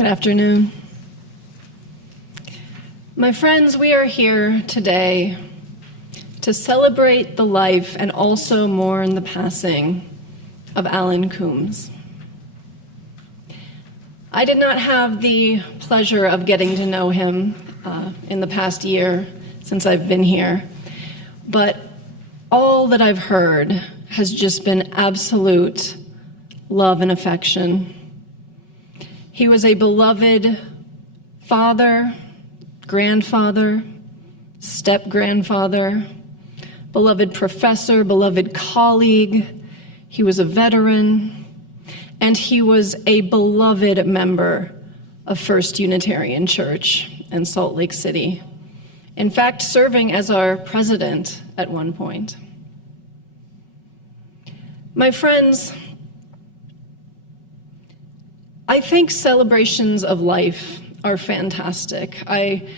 Good afternoon. My friends, we are here today to celebrate the life and also mourn the passing of Alan Coombs. I did not have the pleasure of getting to know him in the past year since I've been here, but all that I've heard has just been absolute love and affection. He was a beloved father, grandfather, step-grandfather, beloved professor, beloved colleague. He was a veteran, and he was a beloved member of First Unitarian Church in Salt Lake City. In fact, serving as our president at one point. My friends, I think celebrations of life are fantastic. I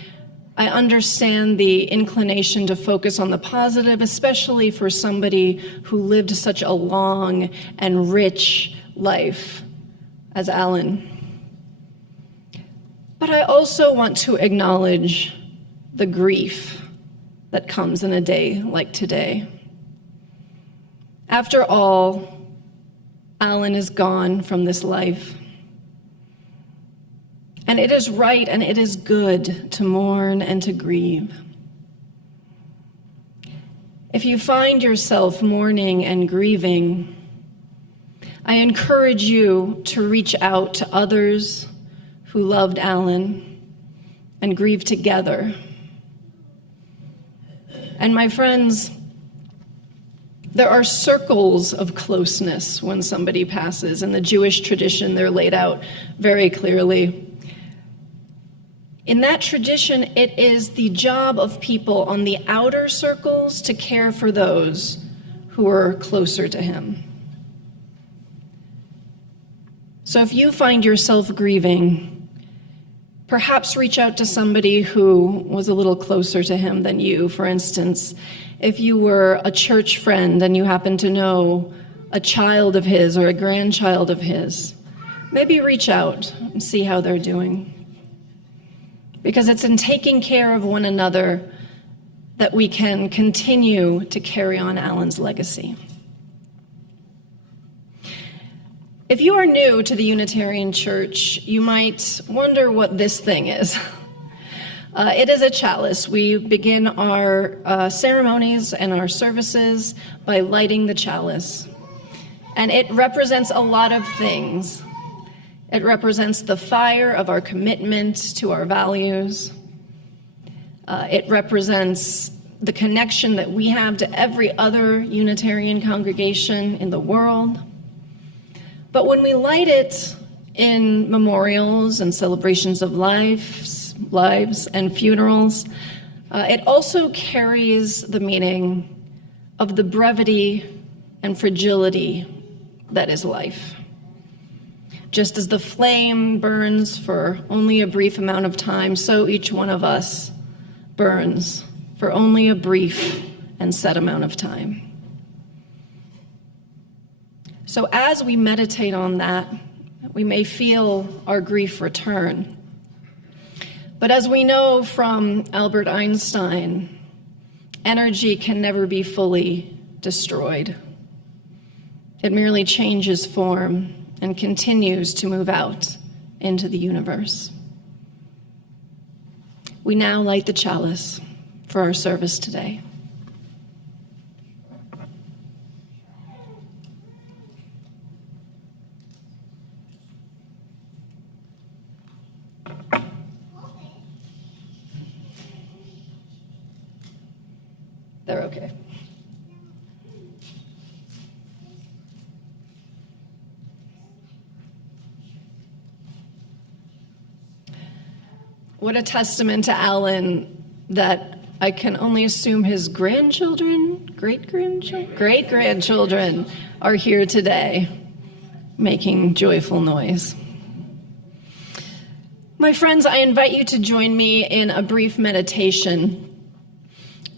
understand the inclination to focus on the positive, especially for somebody who lived such a long and rich life as Alan. But I also want to acknowledge the grief that comes in a day like today. After all, Alan is gone from this life. And it is right and it is good to mourn and to grieve. If you find yourself mourning and grieving, I encourage you to reach out to others who loved Alan and grieve together. And my friends, there are circles of closeness when somebody passes. In the Jewish tradition, they're laid out very clearly. In that tradition, it is the job of people on the outer circles to care for those who are closer to him. So if you find yourself grieving, perhaps reach out to somebody who was a little closer to him than you. For instance, if you were a church friend and you happen to know a child of his or a grandchild of his, maybe reach out and see how they're doing. Because it's in taking care of one another that we can continue to carry on Alan's legacy. If you are new to the Unitarian Church, you might wonder what this thing is. It is a chalice. We begin our ceremonies and our services by lighting the chalice. And it represents a lot of things. It represents the fire of our commitment to our values. It represents the connection that we have to every other Unitarian congregation in the world. But when we light it in memorials and celebrations of lives and funerals, it also carries the meaning of the brevity and fragility that is life. Just as the flame burns for only a brief amount of time, so each one of us burns for only a brief and set amount of time. So as we meditate on that, we may feel our grief return. But as we know from Albert Einstein, energy can never be fully destroyed. It merely changes form and continues to move out into the universe. We now light the chalice for our service today. They're okay. What a testament to Alan that I can only assume his grandchildren, great-grandchildren are here today making joyful noise. My friends, I invite you to join me in a brief meditation.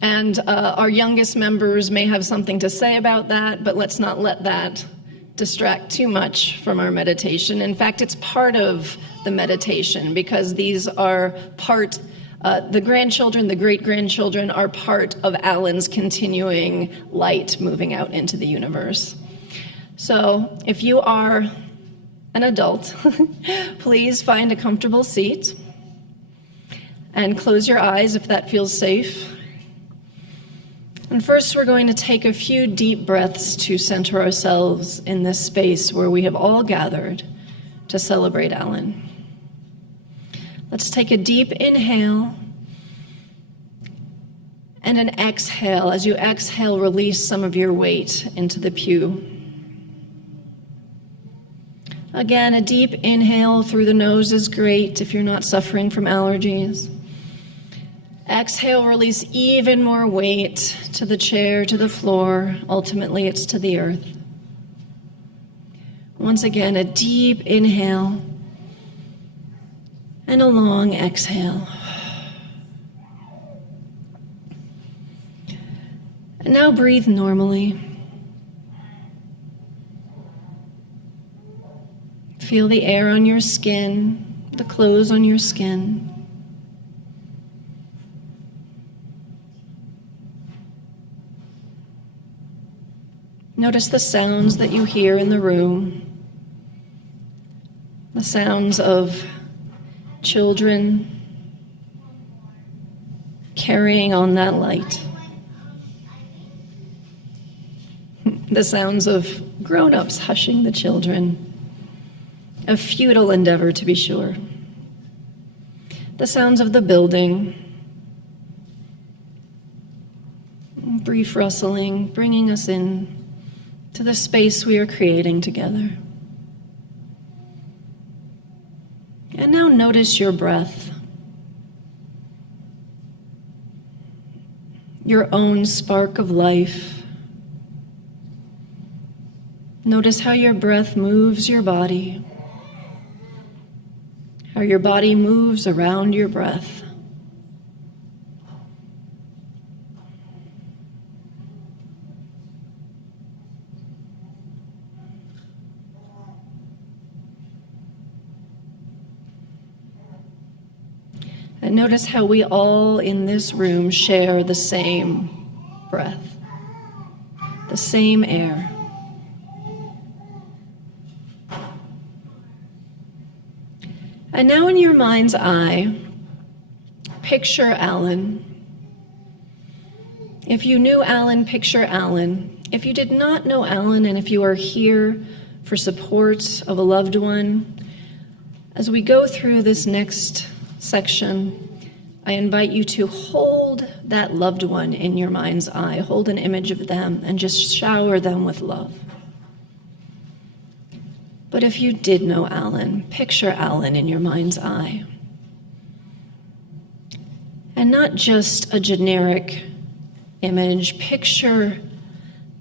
And our youngest members may have something to say about that, but let's not let that distract too much from our meditation. In fact, it's part of the meditation because these are part, the grandchildren, the great-grandchildren are part of Alan's continuing light moving out into the universe. So if you are an adult, please find a comfortable seat and close your eyes if that feels safe. And first, we're going to take a few deep breaths to center ourselves in this space where we have all gathered to celebrate Alan. Let's take a deep inhale and an exhale. As you exhale, release some of your weight into the pew. Again, a deep inhale through the nose is great if you're not suffering from allergies. Exhale, release even more weight to the chair, to the floor. Ultimately, it's to the earth. Once again, a deep inhale and a long exhale. And now breathe normally. Feel the air on your skin, the clothes on your skin. Notice the sounds that you hear in the room, the sounds of children carrying on that light, the sounds of grown-ups hushing the children, a futile endeavor to be sure, the sounds of the building, brief rustling, bringing us in to the space we are creating together. And now notice your breath, your own spark of life. Notice how your breath moves your body, how your body moves around your breath. And notice how we all in this room share the same breath, the same air. And now in your mind's eye, picture Alan. If you knew Alan, picture Alan. If you did not know Alan, and if you are here for support of a loved one, as we go through this next section, I invite you to hold that loved one in your mind's eye, hold an image of them, and just shower them with love. But if you did know Alan, picture Alan in your mind's eye. And not just a generic image, picture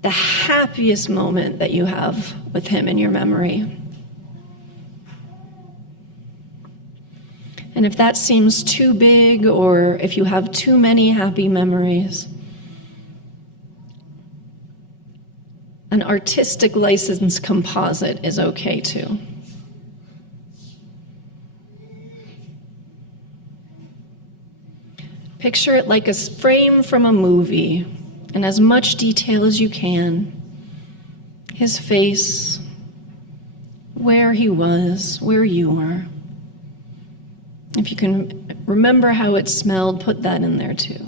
the happiest moment that you have with him in your memory. And if that seems too big, or if you have too many happy memories, an artistic license composite is okay too. Picture it like a frame from a movie, in as much detail as you can. His face, where he was, where you were. If you can remember how it smelled, put that in there too.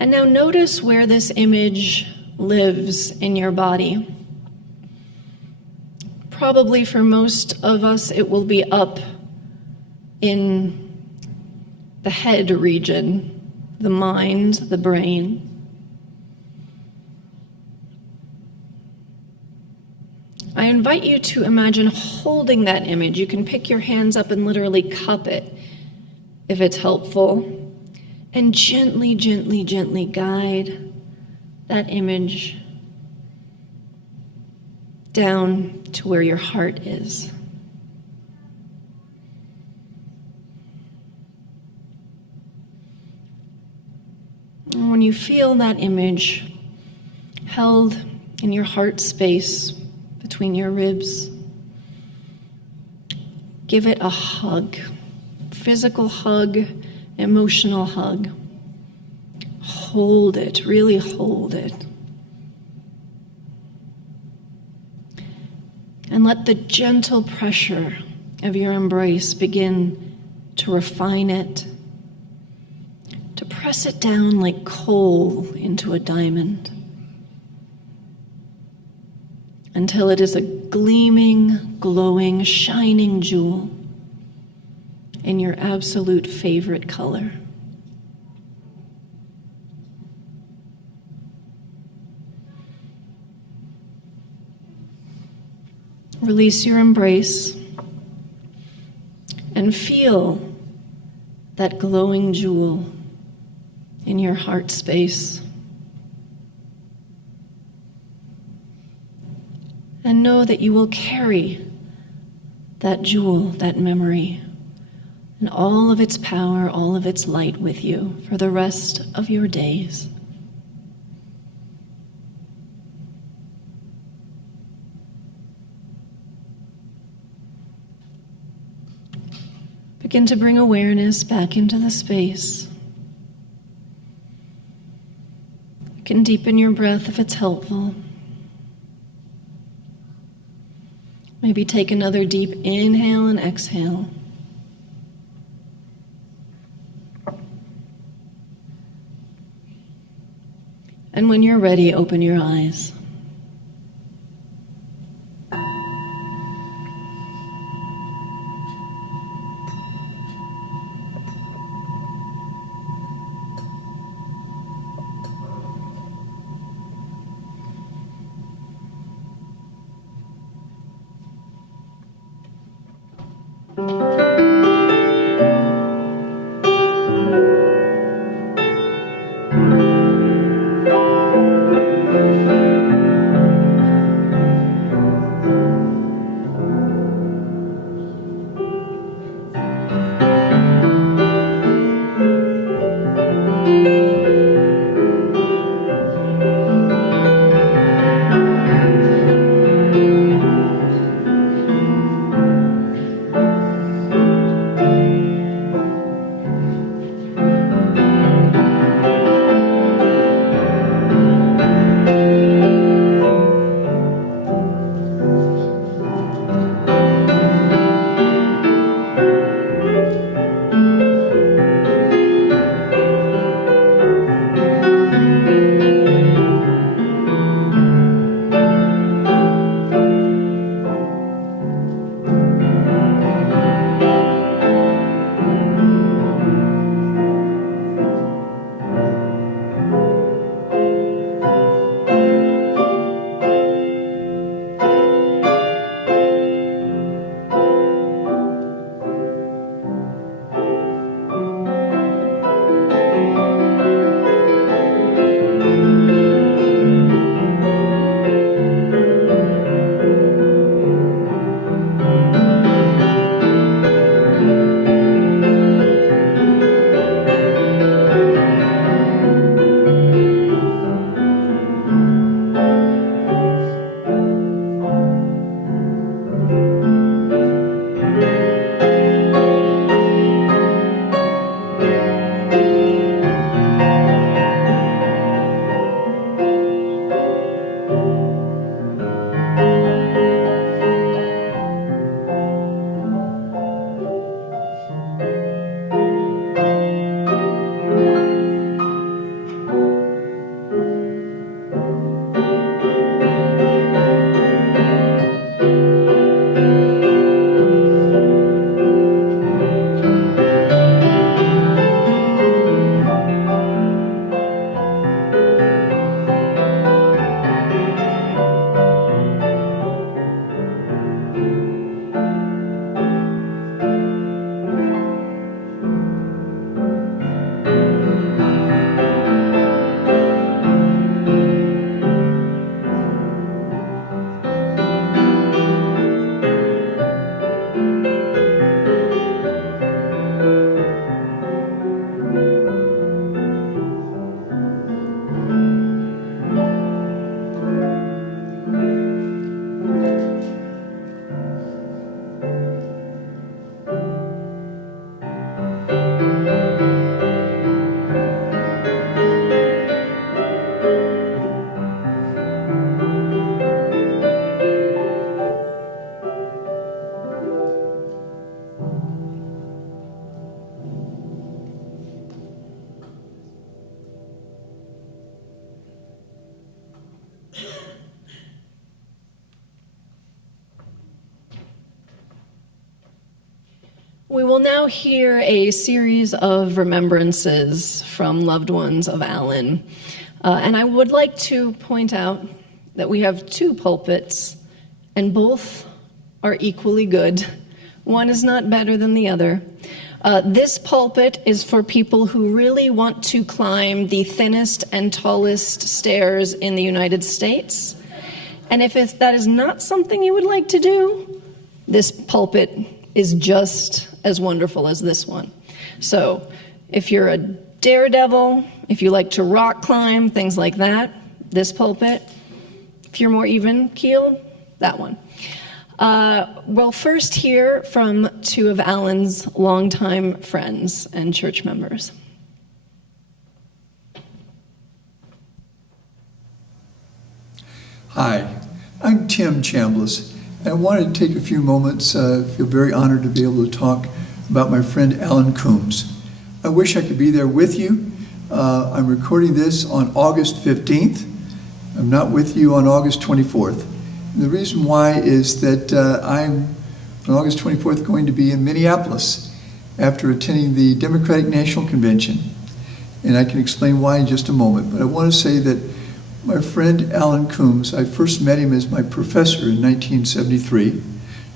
And now notice where this image lives in your body. Probably for most of us, it will be up in the head region, the mind, the brain. I invite you to imagine holding that image. You can pick your hands up and literally cup it if it's helpful. And gently, gently, gently guide that image down to where your heart is. when you feel that image held in your heart space between your ribs, give it a hug, physical hug, emotional hug. Hold it, really hold it. And let the gentle pressure of your embrace begin to refine it, to press it down like coal into a diamond, until it is a gleaming, glowing, shining jewel in your absolute favorite color. Release your embrace and feel that glowing jewel in your heart space. And know that you will carry that jewel, that memory, and all of its power, all of its light with you for the rest of your days. Begin to bring awareness back into the space. You can deepen your breath if it's helpful. Maybe take another deep inhale and exhale. And when you're ready, open your eyes. We will now hear a series of remembrances from loved ones of Alan. And I would like to point out that we have two pulpits, and both are equally good. One is not better than the other. This pulpit is for people who really want to climb the thinnest and tallest stairs in the United States. And if that is not something you would like to do, this pulpit is just as wonderful as this one. So if you're a daredevil, if you like to rock climb, things like that, this pulpit. If you're more even keel, that one. We'll first hear from two of Alan's longtime friends and church members. Hi, I'm Tim Chambless. I wanted to take a few moments, feel very honored to be able to talk about my friend Alan Coombs. I wish I could be there with you. I'm recording this on August 15th. I'm not with you on August 24th. And the reason why is that I'm, on August 24th, going to be in Minneapolis after attending the Democratic National Convention. And I can explain why in just a moment. But I want to say that my friend Alan Coombs, I first met him as my professor in 1973,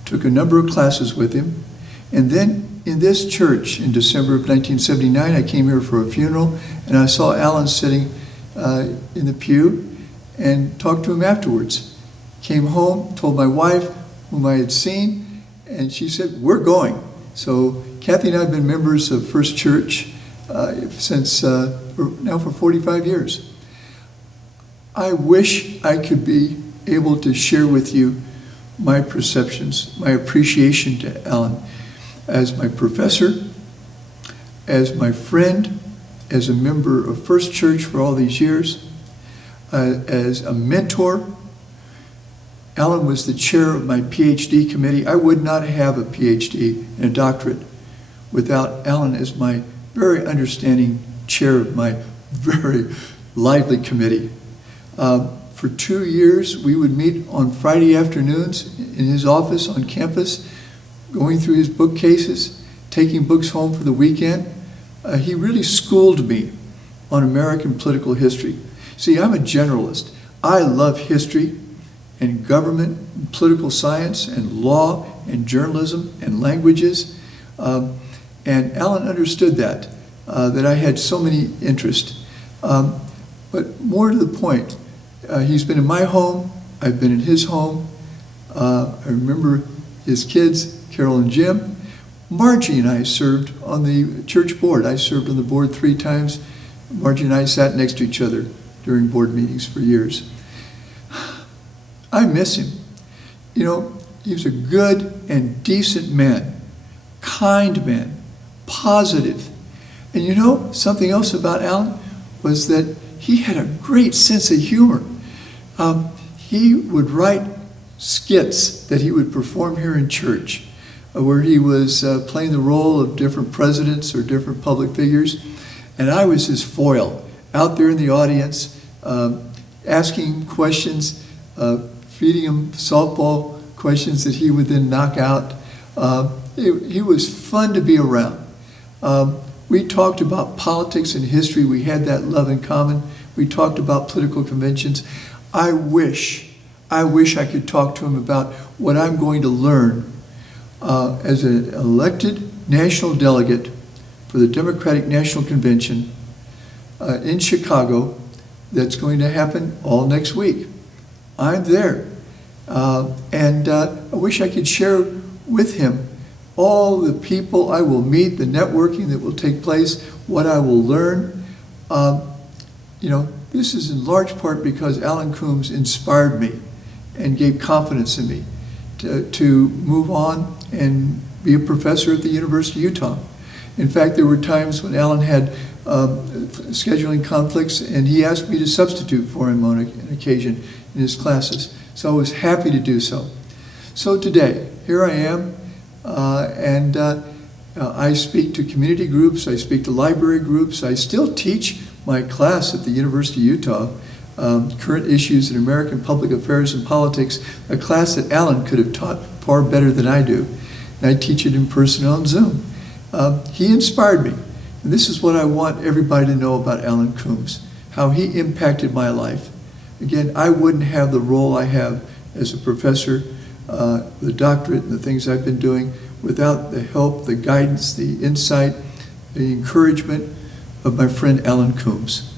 took a number of classes with him, and then in this church in December of 1979, I came here for a funeral, and I saw Alan sitting in the pew and talked to him afterwards. Came home, told my wife, whom I had seen, and she said, "We're going." So Kathy and I have been members of First Church since now for 45 years. I wish I could be able to share with you my perceptions, my appreciation to Alan as my professor, as my friend, as a member of First Church for all these years, as a mentor. Alan was the chair of my PhD committee. I would not have a PhD and a doctorate without Alan as my very understanding chair of my very lively committee. For 2 years, we would meet on Friday afternoons in his office on campus, going through his bookcases, taking books home for the weekend. He really schooled me on American political history. See, I'm a generalist. I love history and government, and political science, and law, and journalism, and languages. And Alan understood that I had so many interests. But more to the point, he's been in my home, I've been in his home. I remember his kids, Carol and Jim. Margie and I served on the church board. I served on the board 3 times. Margie and I sat next to each other during board meetings for years. I miss him. You know, he was a good and decent man, kind man, positive. And you know, something else about Alan was that he had a great sense of humor. He would write skits that he would perform here in church, where he was playing the role of different presidents or different public figures. And I was his foil, out there in the audience, asking questions, feeding him softball questions that he would then knock out. He was fun to be around. We talked about politics and history. We had that love in common. We talked about political conventions. I wish I could talk to him about what I'm going to learn as an elected national delegate for the Democratic National Convention in Chicago that's going to happen all next week. I'm there. And I wish I could share with him all the people I will meet, the networking that will take place, what I will learn. You know, this is in large part because Alan Coombs inspired me and gave confidence in me to move on and be a professor at the University of Utah. In fact, there were times when Alan had scheduling conflicts, and he asked me to substitute for him on an occasion in his classes. So I was happy to do so. So today, here I am, and I speak to community groups, I speak to library groups, I still teach my class at the University of Utah, Current Issues in American Public Affairs and Politics, a class that Alan could have taught far better than I do. And I teach it in person on Zoom. He inspired me. And this is what I want everybody to know about Alan Coombs, how he impacted my life. Again, I wouldn't have the role I have as a professor, the doctorate and the things I've been doing without the help, the guidance, the insight, the encouragement of my friend Alan Coombs.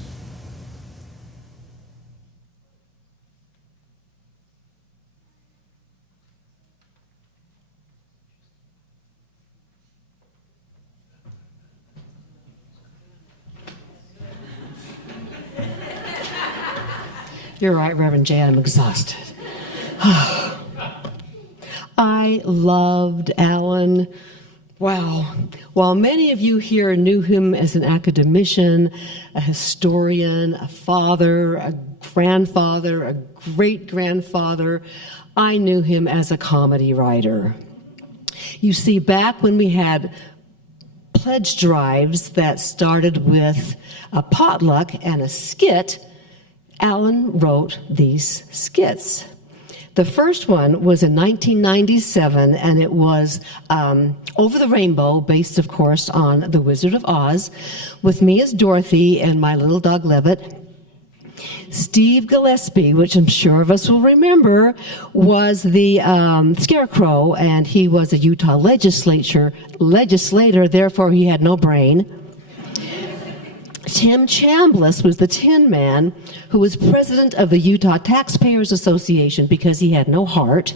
You're right, Reverend Jan, I'm exhausted. I loved Alan. Wow. While many of you here knew him as an academician, a historian, a father, a grandfather, a great-grandfather, I knew him as a comedy writer. You see, back when we had pledge drives that started with a potluck and a skit, Alan wrote these skits. The first one was in 1997, and it was Over the Rainbow, based, of course, on The Wizard of Oz, with me as Dorothy and my little dog Levitt. Steve Gillespie, which I'm sure of us will remember, was the Scarecrow, and he was a Utah legislator, therefore he had no brain. Tim Chambless was the Tin Man, who was president of the Utah Taxpayers Association because he had no heart.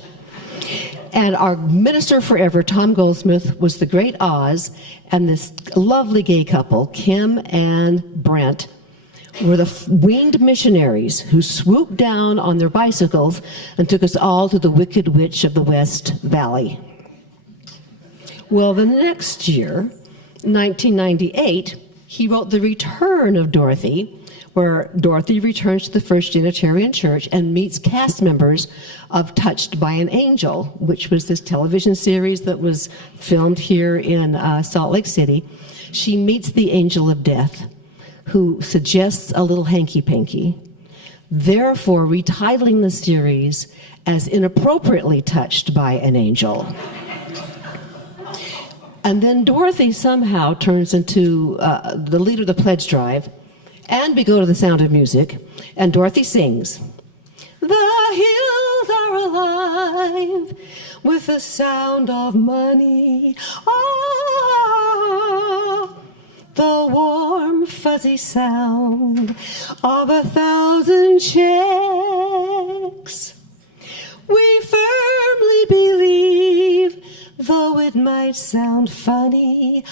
And our minister forever, Tom Goldsmith, was the Great Oz, and this lovely gay couple, Kim and Brent, were the winged missionaries who swooped down on their bicycles and took us all to the Wicked Witch of the West Valley. Well, the next year, 1998, he wrote The Return of Dorothy, where Dorothy returns to the First Unitarian Church and meets cast members of Touched by an Angel, which was this television series that was filmed here in Salt Lake City. She meets the angel of death, who suggests a little hanky-panky, therefore retitling the series as Inappropriately Touched by an Angel. And then Dorothy somehow turns into the leader of the pledge drive, and we go to The Sound of Music, and Dorothy sings, "The hills are alive with the sound of money. Ah, the warm, fuzzy sound of 1,000 checks. We firmly believe, though it might sound funny,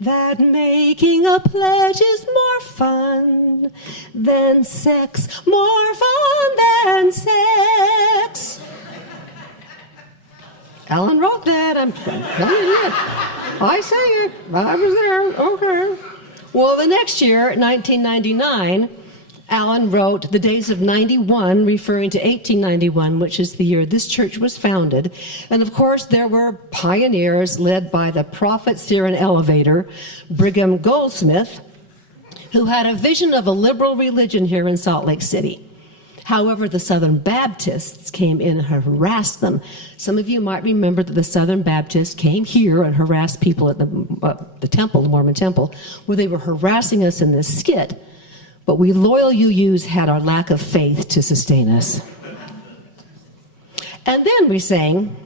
that making a pledge is more fun than sex, more fun than sex." Alan wrote that. I'm telling you. I sang it. I was there. Okay. Well, the next year, 1999, Alan wrote The Days of 91, referring to 1891, which is the year this church was founded. And of course, there were pioneers led by the prophet, seer, and elevator, Brigham Goldsmith, who had a vision of a liberal religion here in Salt Lake City. However, the Southern Baptists came in and harassed them. Some of you might remember that the Southern Baptists came here and harassed people at the temple, the Mormon temple, where they were harassing us in this skit. But we loyal UUs had our lack of faith to sustain us. And then we sang,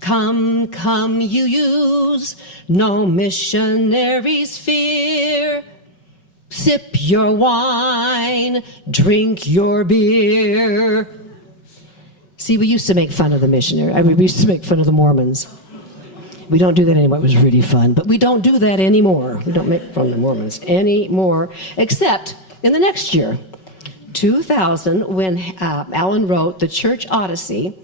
"Come, come, UUs, no missionaries fear. Sip your wine, drink your beer." See, we used to make fun of the missionary. I mean, we used to make fun of the Mormons. We don't do that anymore. It was really fun. But we don't do that anymore. We don't make fun of the Mormons anymore, except in the next year, 2000, when Alan wrote The Church Odyssey,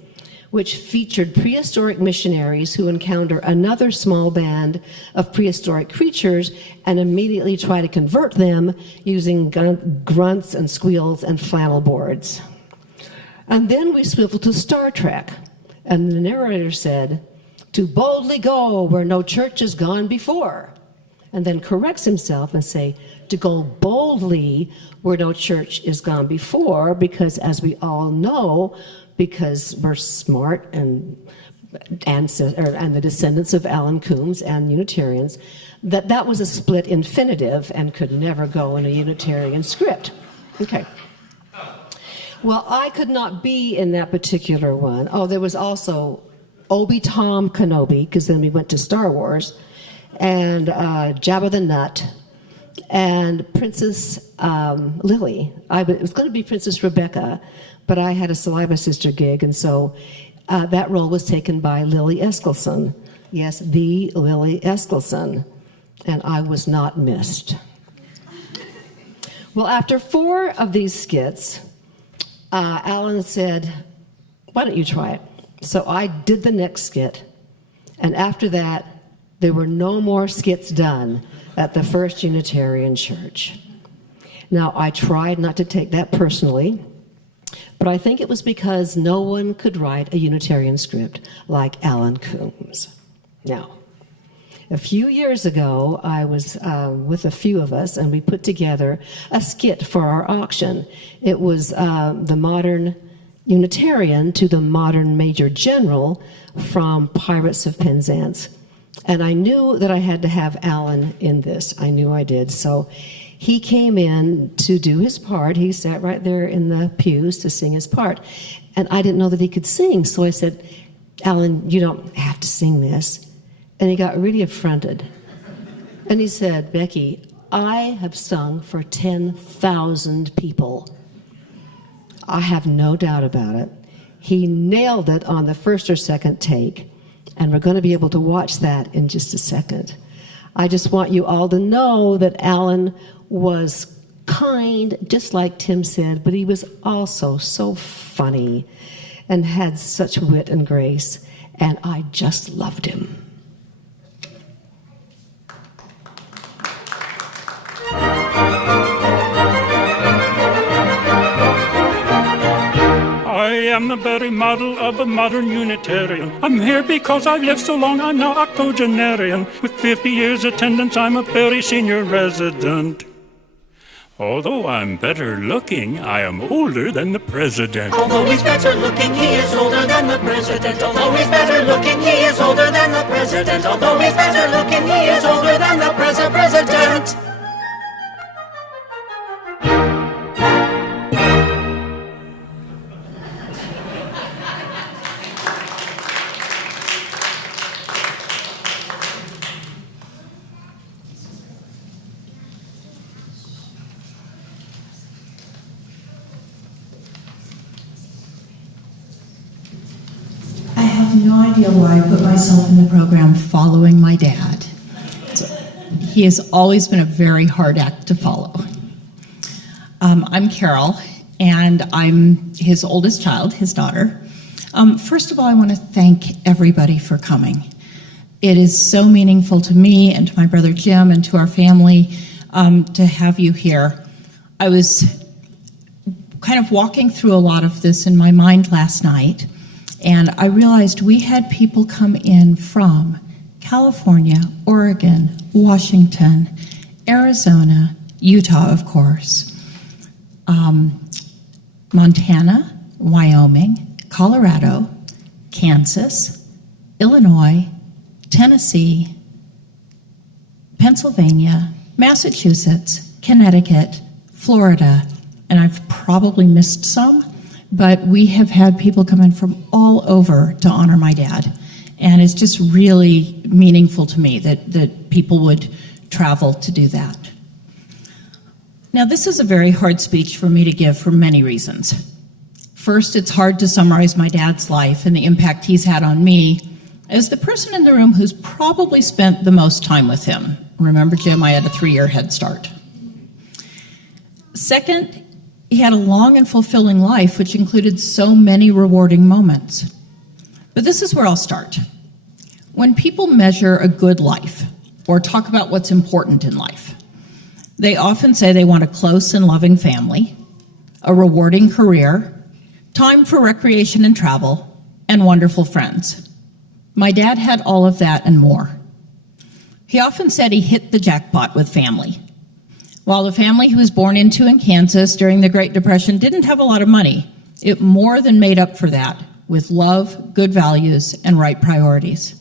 which featured prehistoric missionaries who encounter another small band of prehistoric creatures and immediately try to convert them using grunts and squeals and flannel boards. And then we swivel to Star Trek, and the narrator said, "To boldly go where no church has gone before," and then corrects himself and say, "To go boldly where no church is gone before," because as we all know, because we're smart and and the descendants of Alan Coombs and Unitarians, that was a split infinitive and could never go in a Unitarian script. Okay. Well, I could not be in that particular one. Oh, there was also Obi-Tom Kenobi, because then we went to Star Wars, and Jabba the Nutt, and Princess Lily. It was going to be Princess Rebecca, but I had a Saliva Sister gig, and so that role was taken by Lily Eskelson. Yes, the Lily Eskelson. And I was not missed. Well, after 4 of these skits, Alan said, why don't you try it? So I did the next skit, and after that, there were no more skits done at the First Unitarian Church. Now, I tried not to take that personally, but I think it was because no one could write a Unitarian script like Alan Coombs. Now, a few years ago, I was with a few of us, and we put together a skit for our auction. It was the modern Unitarian to the modern Major General from Pirates of Penzance. And I knew that I had to have Alan in this. I knew I did. So he came in to do his part. He sat right there in the pews to sing his part. And I didn't know that he could sing, so I said, Alan, you don't have to sing this. And he got really affronted. And he said, Becky, I have sung for 10,000 people. I have no doubt about it. He nailed it on the first or second take, and we're going to be able to watch that in just a second. I just want you all to know that Alan was kind, just like Tim said, but he was also so funny and had such wit and grace, and I just loved him. I am the very model of a modern Unitarian. I'm here because I've lived so long, I'm now octogenarian. With 50 years attendance, I'm a very senior resident. Although I'm better looking, I am older than the president. Although he's better looking, he is older than the president. Although he's better looking, he is older than the president. Although he's better looking, he is older than the president. I have no idea why I put myself in the program following my dad. He has always been a very hard act to follow. I'm Carol, and I'm his oldest child, his daughter. First of all, I want to thank everybody for coming. It is so meaningful to me and to my brother Jim and to our family to have you here. I was kind of walking through a lot of this in my mind last night, and I realized we had people come in from California, Oregon, Washington, Arizona, Utah, of course, Montana, Wyoming, Colorado, Kansas, Illinois, Tennessee, Pennsylvania, Massachusetts, Connecticut, Florida, and I've probably missed some, but we have had people come in from all over to honor my dad. And it's just really meaningful to me that people would travel to do that. Now, this is a very hard speech for me to give for many reasons. First, it's hard to summarize my dad's life and the impact he's had on me as the person in the room who's probably spent the most time with him. Remember, Jim, I had a 3-year head start. Second, he had a long and fulfilling life, which included so many rewarding moments. But this is where I'll start. When people measure a good life or talk about what's important in life, they often say they want a close and loving family, a rewarding career, time for recreation and travel, and wonderful friends. My dad had all of that and more. He often said he hit the jackpot with family. While the family he was born into in Kansas during the Great Depression didn't have a lot of money, it more than made up for that with love, good values, and right priorities.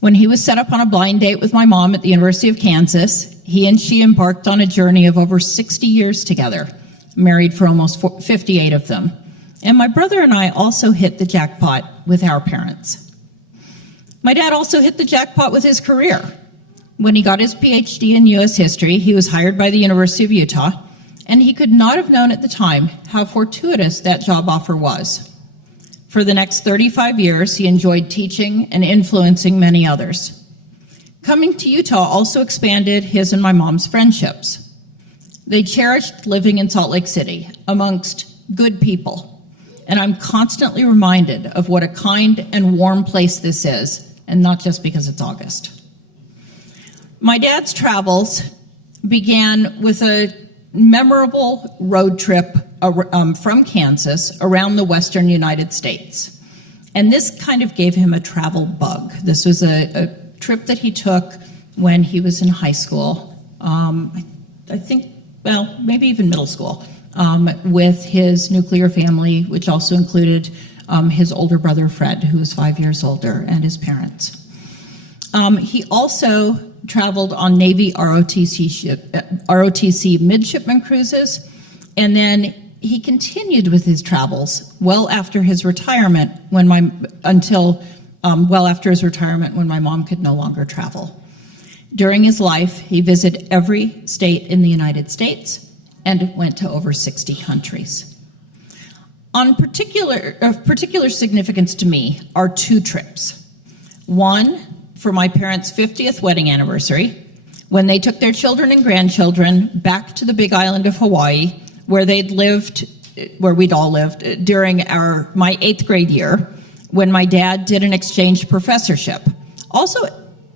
When he was set up on a blind date with my mom at the University of Kansas, he and she embarked on a journey of over 60 years together, married for almost 58 of them. And my brother and I also hit the jackpot with our parents. My dad also hit the jackpot with his career. When he got his PhD in U.S. history, he was hired by the University of Utah, and he could not have known at the time how fortuitous that job offer was. For the next 35 years, he enjoyed teaching and influencing many others. Coming to Utah also expanded his and my mom's friendships. They cherished living in Salt Lake City amongst good people, and I'm constantly reminded of what a kind and warm place this is, and not just because it's August. My dad's travels began with a memorable road trip from Kansas around the western United States. And this kind of gave him a travel bug. This was a trip that he took when he was in high school, I think, well, maybe even middle school, with his nuclear family, which also included his older brother, Fred, who was 5 years older, and his parents. He also traveled on Navy ROTC midshipman cruises, and then he continued with his travels well after his retirement when my mom could no longer travel. During his life, he visited every state in the United States and went to over 60 countries. Of particular significance to me are two trips. One, for my parents' 50th wedding anniversary, when they took their children and grandchildren back to the Big Island of Hawaii, where we'd all lived during my 8th grade year, when my dad did an exchange professorship. Also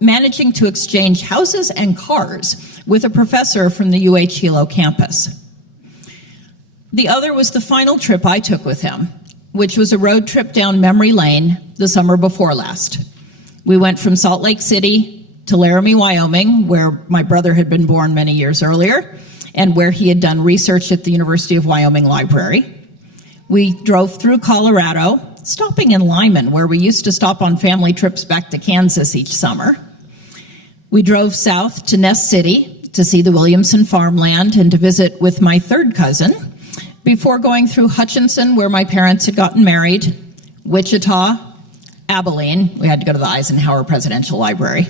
managing to exchange houses and cars with a professor from the UH Hilo campus. The other was the final trip I took with him, which was a road trip down memory lane the summer before last. We went from Salt Lake City to Laramie, Wyoming, where my brother had been born many years earlier, and where he had done research at the University of Wyoming Library. We drove through Colorado, stopping in Lyman, where we used to stop on family trips back to Kansas each summer. We drove south to Ness City to see the Williamson farmland and to visit with my third cousin, before going through Hutchinson, where my parents had gotten married, Wichita, Abilene, we had to go to the Eisenhower Presidential Library,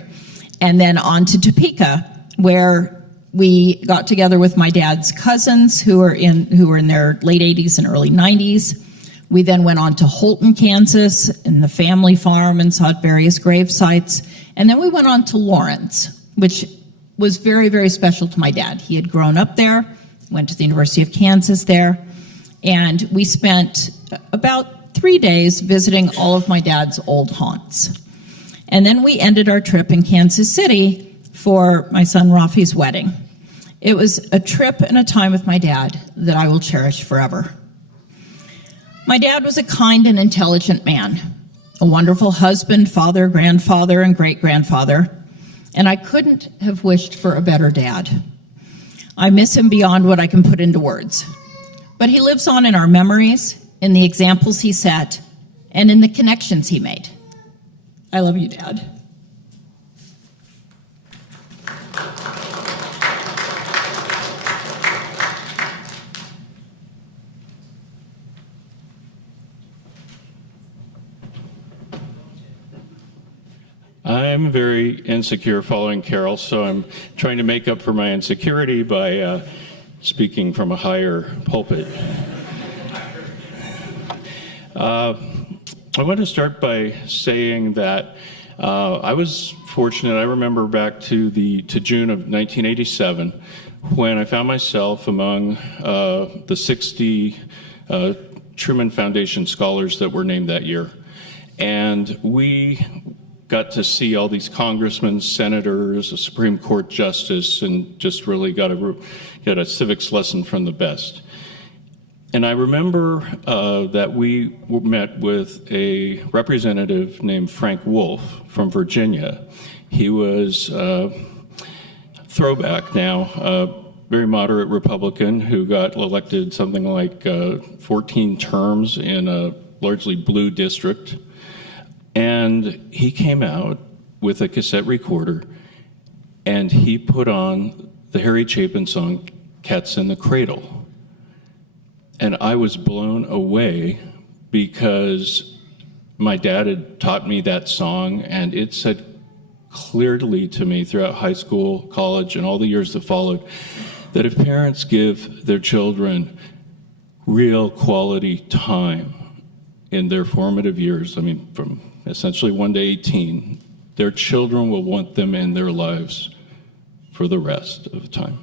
and then on to Topeka, where we got together with my dad's cousins who were in their late 80s and early 90s. We then went on to Holton, Kansas, and the family farm, and saw various grave sites. And then we went on to Lawrence, which was very, very special to my dad. He had grown up there, went to the University of Kansas there, and we spent about 3 days visiting all of my dad's old haunts. And then we ended our trip in Kansas City for my son Rafi's wedding. It was a trip and a time with my dad that I will cherish forever. My dad was a kind and intelligent man, a wonderful husband, father, grandfather, and great-grandfather, and I couldn't have wished for a better dad. I miss him beyond what I can put into words, but he lives on in our memories, in the examples he set, and in the connections he made. I love you, Dad. I'm very insecure following Carol, so I'm trying to make up for my insecurity by speaking from a higher pulpit. I want to start by saying that I was fortunate. I remember back to June of 1987 when I found myself among the 60 Truman Foundation scholars that were named that year. And we got to see all these congressmen, senators, a Supreme Court justice, and just really got a civics lesson from the best. And I remember that we met with a representative named Frank Wolf from Virginia. He was throwback now, a very moderate Republican who got elected something like 14 terms in a largely blue district. And he came out with a cassette recorder, and he put on the Harry Chapin song, Cats in the Cradle. And I was blown away because my dad had taught me that song, and it said clearly to me throughout high school, college, and all the years that followed, that if parents give their children real quality time in their formative years, I mean, from essentially 1 to 18, their children will want them in their lives for the rest of the time.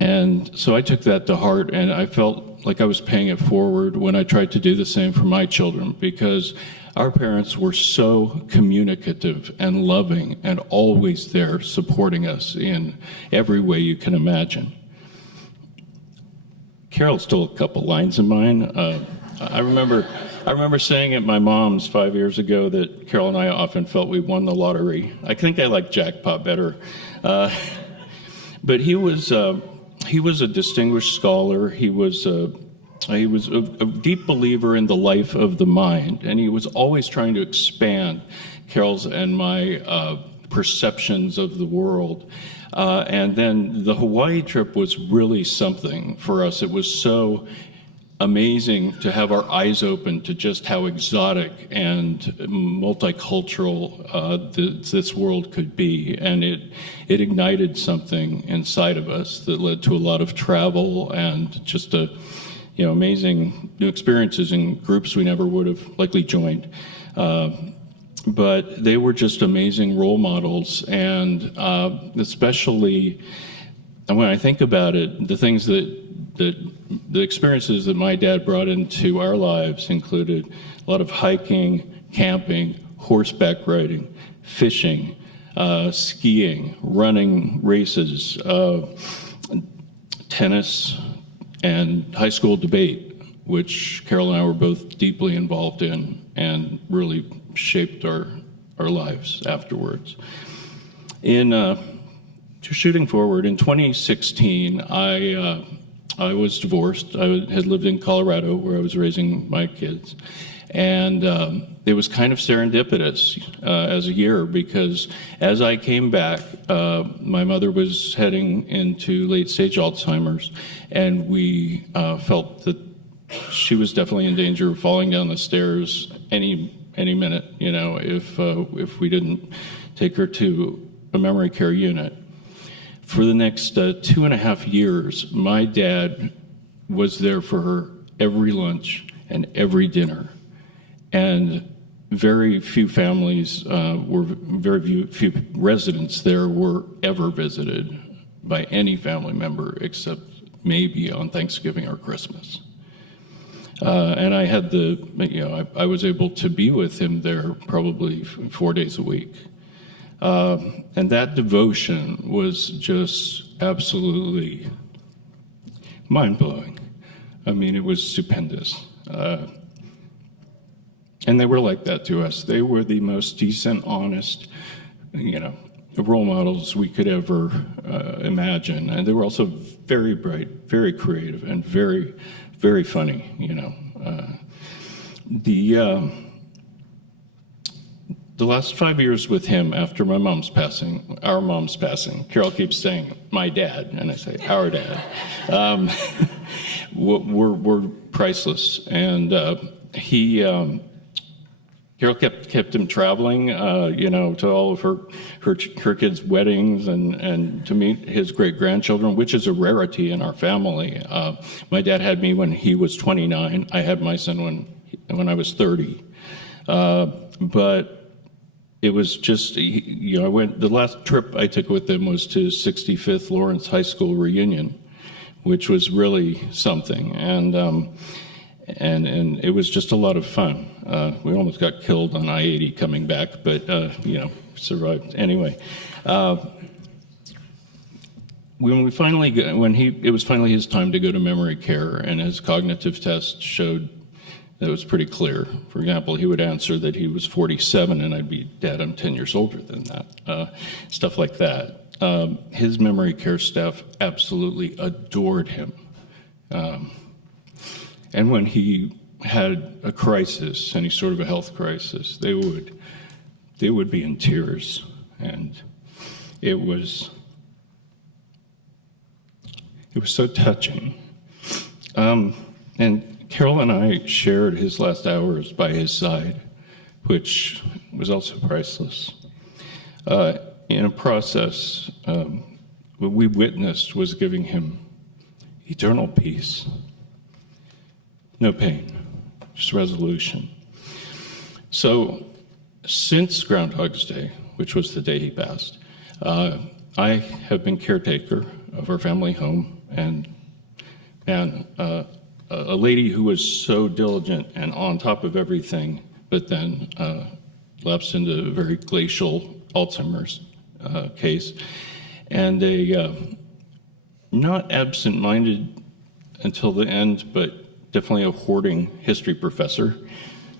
And so I took that to heart, and I felt like I was paying it forward when I tried to do the same for my children, because our parents were so communicative and loving and always there supporting us in every way you can imagine. Carol stole a couple lines of mine. I remember saying at my mom's 5 years ago that Carol and I often felt we won the lottery. I think I like jackpot better. But he was a distinguished scholar. He was a deep believer in the life of the mind, and he was always trying to expand Carol's and my perceptions of the world. And then the Hawaii trip was really something for us. It was so amazing to have our eyes open to just how exotic and multicultural this world could be. And it ignited something inside of us that led to a lot of travel and just amazing new experiences in groups we never would have likely joined. But they were just amazing role models, and especially when I think about it, the things the experiences that my dad brought into our lives included a lot of hiking, camping, horseback riding, fishing, skiing, running races, tennis, and high school debate, which Carol and I were both deeply involved in and really shaped our lives afterwards. Shooting forward, in 2016, I was divorced. I had lived in Colorado where I was raising my kids. And it was kind of serendipitous as a year, because as I came back, my mother was heading into late-stage Alzheimer's, and we felt that she was definitely in danger of falling down the stairs any minute, if we didn't take her to a memory care unit. For the next 2.5 years, my dad was there for her every lunch and every dinner. And very few families very few residents there were ever visited by any family member except maybe on Thanksgiving or Christmas. And I had I was able to be with him there probably 4 days a week. And that devotion was just absolutely mind-blowing. I mean, it was stupendous. And they were like that to us. They were the most decent, honest, role models we could ever imagine. And they were also very bright, very creative, and very, very funny, The last 5 years with him after our mom's passing, Carol keeps saying, my dad, and I say, our dad, were priceless. And Carol kept him traveling, to all of her kids' weddings and to meet his great-grandchildren, which is a rarity in our family. My dad had me when he was 29. I had my son when I was 30. But it was just, the last trip I took with him was to 65th Lawrence High School reunion, which was really something. And it was just a lot of fun. We almost got killed on I-80 coming back, but, survived. Anyway, it was finally his time to go to memory care, and his cognitive test showed that was pretty clear. For example, he would answer that he was 47, and I'd be, Dad, I'm 10 years older than that. Stuff like that. His memory care staff absolutely adored him. And when he had a crisis, any sort of a health crisis, they would be in tears, and it was so touching. And Carol and I shared his last hours by his side, which was also priceless. In a process, what we witnessed was giving him eternal peace. No pain, just resolution. So, since Groundhog's Day, which was the day he passed, I have been caretaker of our family home, and a lady who was so diligent and on top of everything, but then lapsed into a very glacial Alzheimer's case, and a not absent-minded until the end, but definitely a hoarding history professor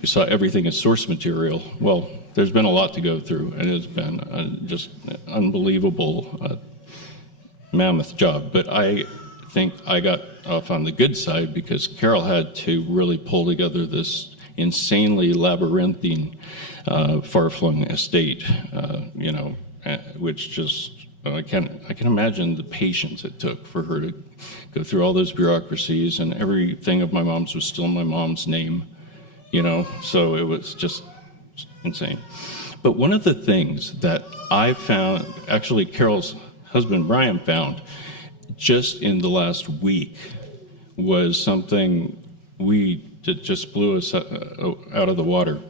who saw everything as source material. Well, there's been a lot to go through, and it's been just an unbelievable mammoth job. But I think I got off on the good side because Carol had to really pull together this insanely labyrinthine, far-flung estate, which just I can imagine the patience it took for her to go through all those bureaucracies, and everything of my mom's was still my mom's name, so it was just insane. But one of the things that I found, actually Carol's husband Brian found just in the last week, was something that just blew us out of the water.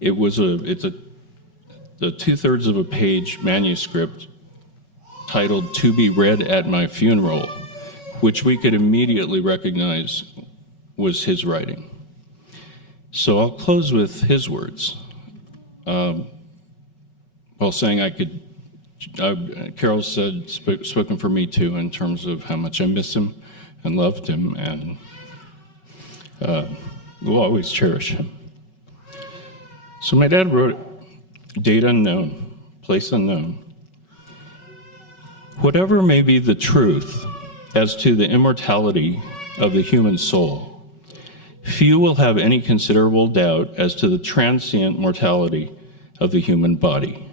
It's the 2/3 of a page manuscript titled "To Be Read at My Funeral," which we could immediately recognize was his writing. So I'll close with his words, while saying Carol said, spoken for me too, in terms of how much I miss him and loved him, and will always cherish him. So my dad wrote, date unknown, place unknown. Whatever may be the truth as to the immortality of the human soul, few will have any considerable doubt as to the transient mortality of the human body.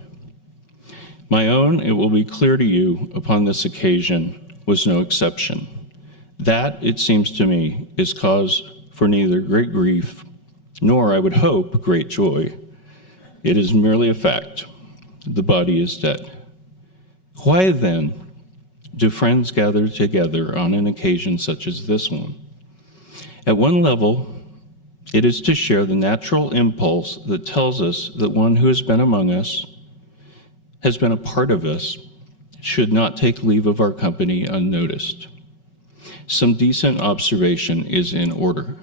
My own, it will be clear to you upon this occasion, was no exception. That, it seems to me, is cause for neither great grief nor, I would hope, great joy. It is merely a fact. The body is dead. Why then do friends gather together on an occasion such as this one? At one level, it is to share the natural impulse that tells us that one who has been among us, has been a part of us, should not take leave of our company unnoticed. Some decent observation is in order.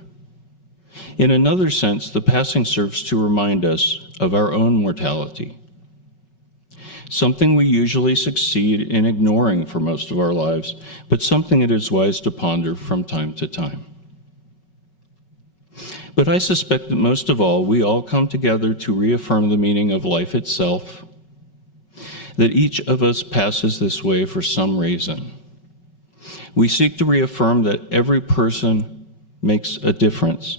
In another sense, the passing serves to remind us of our own mortality, something we usually succeed in ignoring for most of our lives, but something it is wise to ponder from time to time. But I suspect that most of all, we all come together to reaffirm the meaning of life itself, that each of us passes this way for some reason. We seek to reaffirm that every person makes a difference,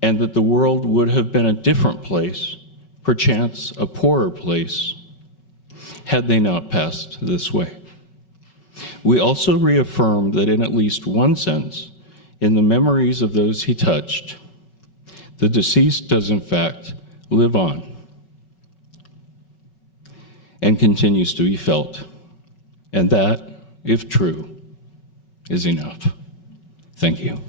and that the world would have been a different place, perchance a poorer place, had they not passed this way. We also reaffirm that in at least one sense, in the memories of those he touched, the deceased does in fact live on and continues to be felt. And that, if true, is enough. Thank you.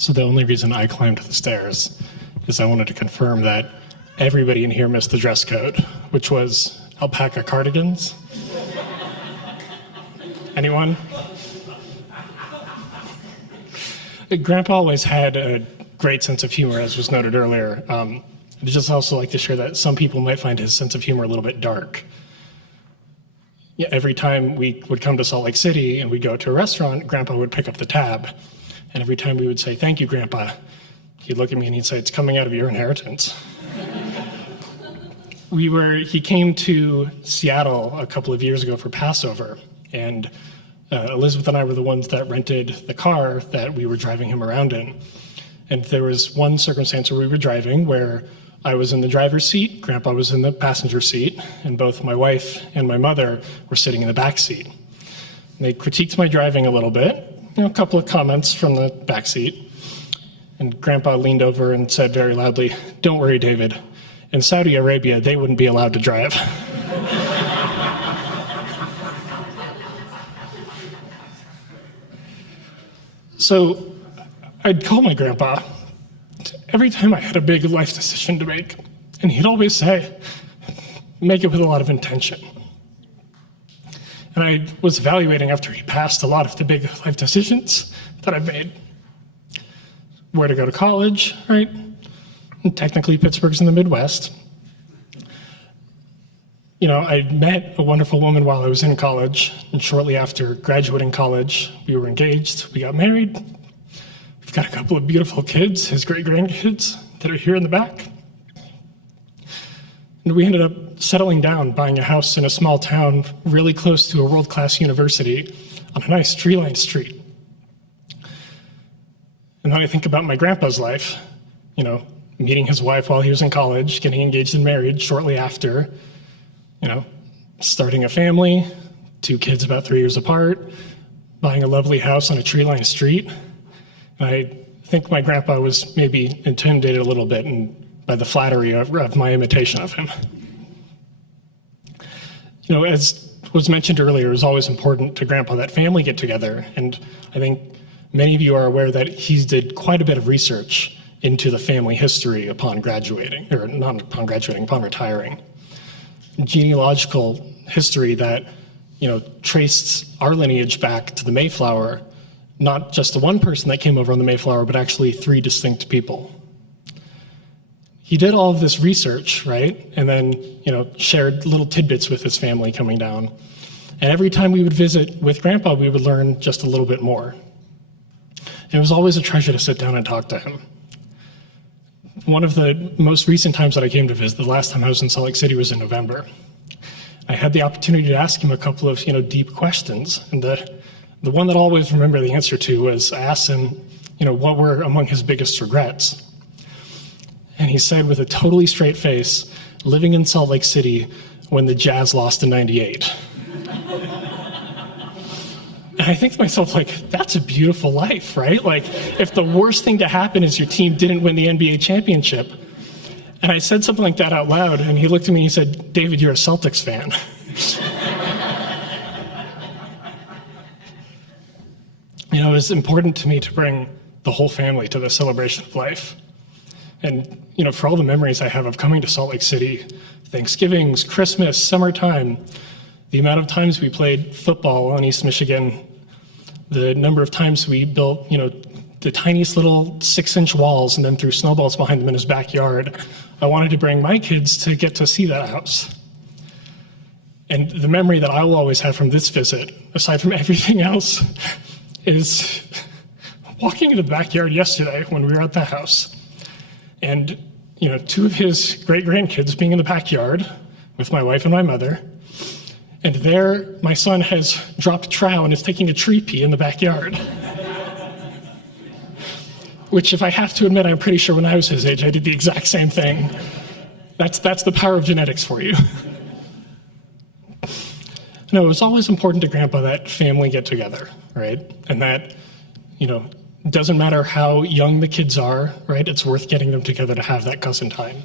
So the only reason I climbed the stairs is I wanted to confirm that everybody in here missed the dress code, which was alpaca cardigans. Anyone? Grandpa always had a great sense of humor, as was noted earlier. I'd just also like to share that some people might find his sense of humor a little bit dark. Yeah, every time we would come to Salt Lake City and we'd go to a restaurant, Grandpa would pick up the tab. And every time we would say, "Thank you, Grandpa," he'd look at me and he'd say, "It's coming out of your inheritance." He came to Seattle a couple of years ago for Passover, and Elizabeth and I were the ones that rented the car that we were driving him around in. And there was one circumstance where we were driving where I was in the driver's seat, Grandpa was in the passenger seat, and both my wife and my mother were sitting in the back seat. And they critiqued my driving a little bit, a couple of comments from the back seat. And Grandpa leaned over and said very loudly, "Don't worry, David. In Saudi Arabia, they wouldn't be allowed to drive." So I'd call my grandpa every time I had a big life decision to make, and he'd always say, "Make it with a lot of intention." And I was evaluating after he passed a lot of the big life decisions that I've made. Where to go to college, right? And technically, Pittsburgh's in the Midwest. I met a wonderful woman while I was in college, and shortly after graduating college, we were engaged, we got married. We've got a couple of beautiful kids, his great-grandkids, that are here in the back. And we ended up settling down, buying a house in a small town really close to a world-class university on a nice tree-lined street. And then I think about my grandpa's life, meeting his wife while he was in college, getting engaged and married shortly after, starting a family, 2 kids about 3 years apart, buying a lovely house on a tree-lined street. And I think my grandpa was maybe intimidated a little bit by the flattery of my imitation of him. As was mentioned earlier, it was always important to Grandpa that family get together. And I think many of you are aware that he did quite a bit of research into the family history upon graduating, or not upon graduating, upon retiring. Genealogical history that, traced our lineage back to the Mayflower, not just the one person that came over on the Mayflower, but actually 3 distinct people. He did all of this research, right? And then, shared little tidbits with his family coming down. And every time we would visit with Grandpa, we would learn just a little bit more. And it was always a treasure to sit down and talk to him. One of the most recent times that I came to visit, the last time I was in Salt Lake City was in November. I had the opportunity to ask him a couple of, deep questions. And the one that I always remember the answer to was I asked him, what were among his biggest regrets? And he said with a totally straight face, living in Salt Lake City when the Jazz lost in '98. And I think to myself, that's a beautiful life, right? If the worst thing to happen is your team didn't win the NBA championship. And I said something like that out loud, and he looked at me and he said, "David, you're a Celtics fan." It was important to me to bring the whole family to the celebration of life. And, for all the memories I have of coming to Salt Lake City, Thanksgivings, Christmas, summertime, the amount of times we played football on East Michigan, the number of times we built, the tiniest little 6-inch walls and then threw snowballs behind them in his backyard. I wanted to bring my kids to get to see that house. And the memory that I will always have from this visit, aside from everything else, is walking into the backyard yesterday when we were at the house. And, 2 of his great-grandkids being in the backyard with my wife and my mother. And there, my son has dropped trow and is taking a tree pee in the backyard. Which, if I have to admit, I'm pretty sure when I was his age, I did the exact same thing. That's the power of genetics for you. No, it was always important to Grandpa that family get together, right? And that, it doesn't matter how young the kids are, right? It's worth getting them together to have that cousin time.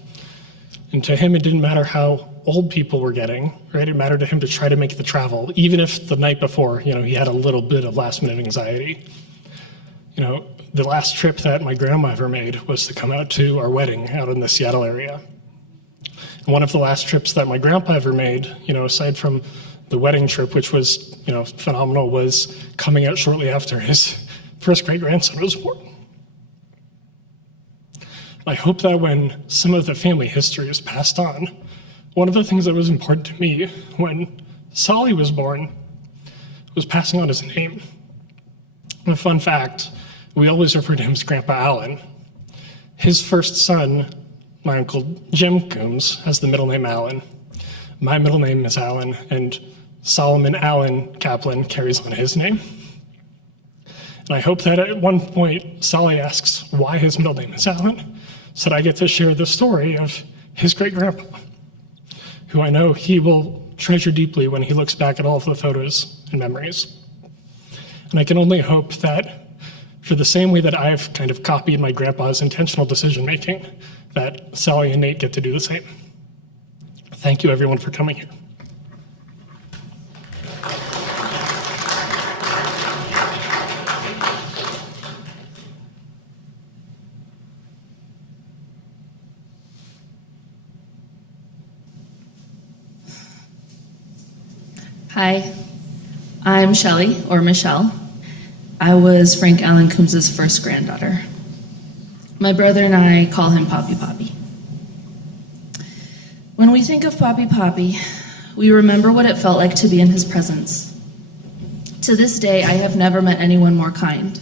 And to him, it didn't matter how old people were getting, right? It mattered to him to try to make the travel, even if the night before, he had a little bit of last-minute anxiety. the last trip that my grandma ever made was to come out to our wedding out in the Seattle area. And one of the last trips that my grandpa ever made, aside from the wedding trip, which was, phenomenal, was coming out shortly after his first great-grandson was born. I hope that when some of the family history is passed on, one of the things that was important to me when Solly was born was passing on his name. A fun fact, we always refer to him as Grandpa Allen. His first son, my Uncle Jim Coombs, has the middle name Allen. My middle name is Allen, and Solomon Allen Kaplan carries on his name. And I hope that at one point, Solly asks why his middle name is Allen, so that I get to share the story of his great-grandpa, who I know he will treasure deeply when he looks back at all of the photos and memories. And I can only hope that for the same way that I've kind of copied my grandpa's intentional decision-making, that Sally and Nate get to do the same. Thank you, everyone, for coming here. Hi, I'm Shelly, or Michelle. I was Frank Allen Coombs' first granddaughter. My brother and I call him Poppy Poppy. When we think of Poppy Poppy, we remember what it felt like to be in his presence. To this day, I have never met anyone more kind.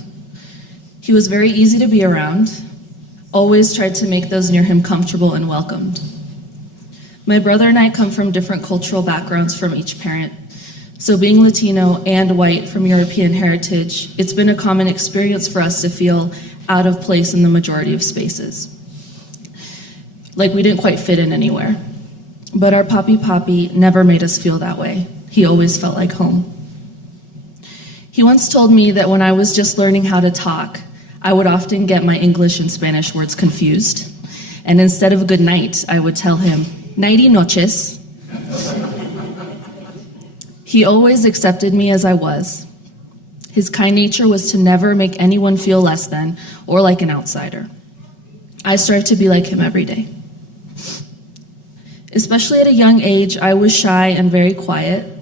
He was very easy to be around, always tried to make those near him comfortable and welcomed. My brother and I come from different cultural backgrounds from each parent. So being Latino and white from European heritage, it's been a common experience for us to feel out of place in the majority of spaces. Like we didn't quite fit in anywhere. But our Poppy Poppy never made us feel that way. He always felt like home. He once told me that when I was just learning how to talk, I would often get my English and Spanish words confused. And instead of good night, I would tell him, nighty noches. He always accepted me as I was. His kind nature was to never make anyone feel less than or like an outsider. I started to be like him every day. Especially at a young age, I was shy and very quiet,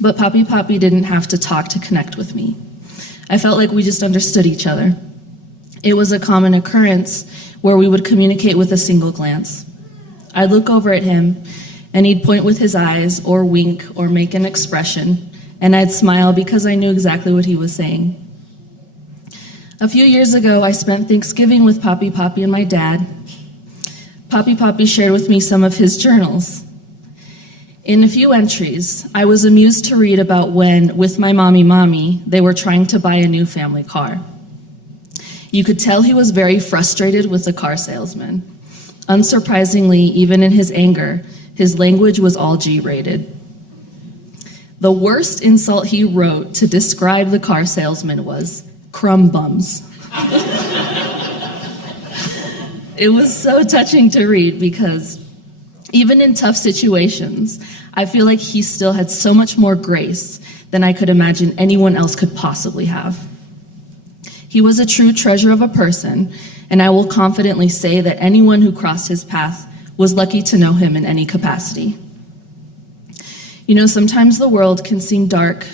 but Poppy Poppy didn't have to talk to connect with me. I felt like we just understood each other. It was a common occurrence where we would communicate with a single glance. I'd look over at him, and he'd point with his eyes or wink or make an expression, and I'd smile because I knew exactly what he was saying. A few years ago, I spent Thanksgiving with Poppy Poppy and my dad. Poppy Poppy shared with me some of his journals. In a few entries, I was amused to read about when, with my mommy, they were trying to buy a new family car. You could tell he was very frustrated with the car salesman. Unsurprisingly, even in his anger, his language was all G-rated. The worst insult he wrote to describe the car salesman was crumb bums. It was so touching to read because even in tough situations, I feel like he still had so much more grace than I could imagine anyone else could possibly have. He was a true treasure of a person, and I will confidently say that anyone who crossed his path was lucky to know him in any capacity. You know, sometimes the world can seem dark,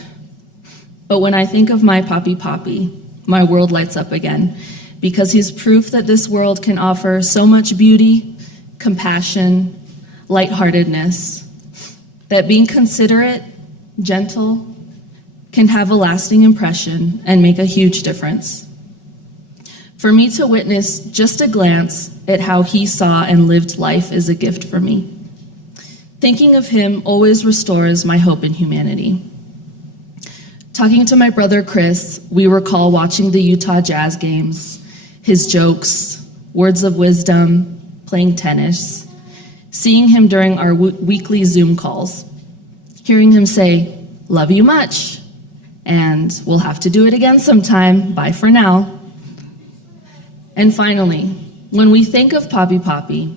but when I think of my Poppy Poppy, my world lights up again, because he's proof that this world can offer so much beauty, compassion, lightheartedness, that being considerate, gentle, can have a lasting impression and make a huge difference. For me to witness just a glance at how he saw and lived life is a gift for me. Thinking of him always restores my hope in humanity. Talking to my brother Chris, we recall watching the Utah Jazz games, his jokes, words of wisdom, playing tennis, seeing him during our weekly Zoom calls, hearing him say, "Love you much," and "We'll have to do it again sometime, bye for now." And finally, when we think of Poppy Poppy,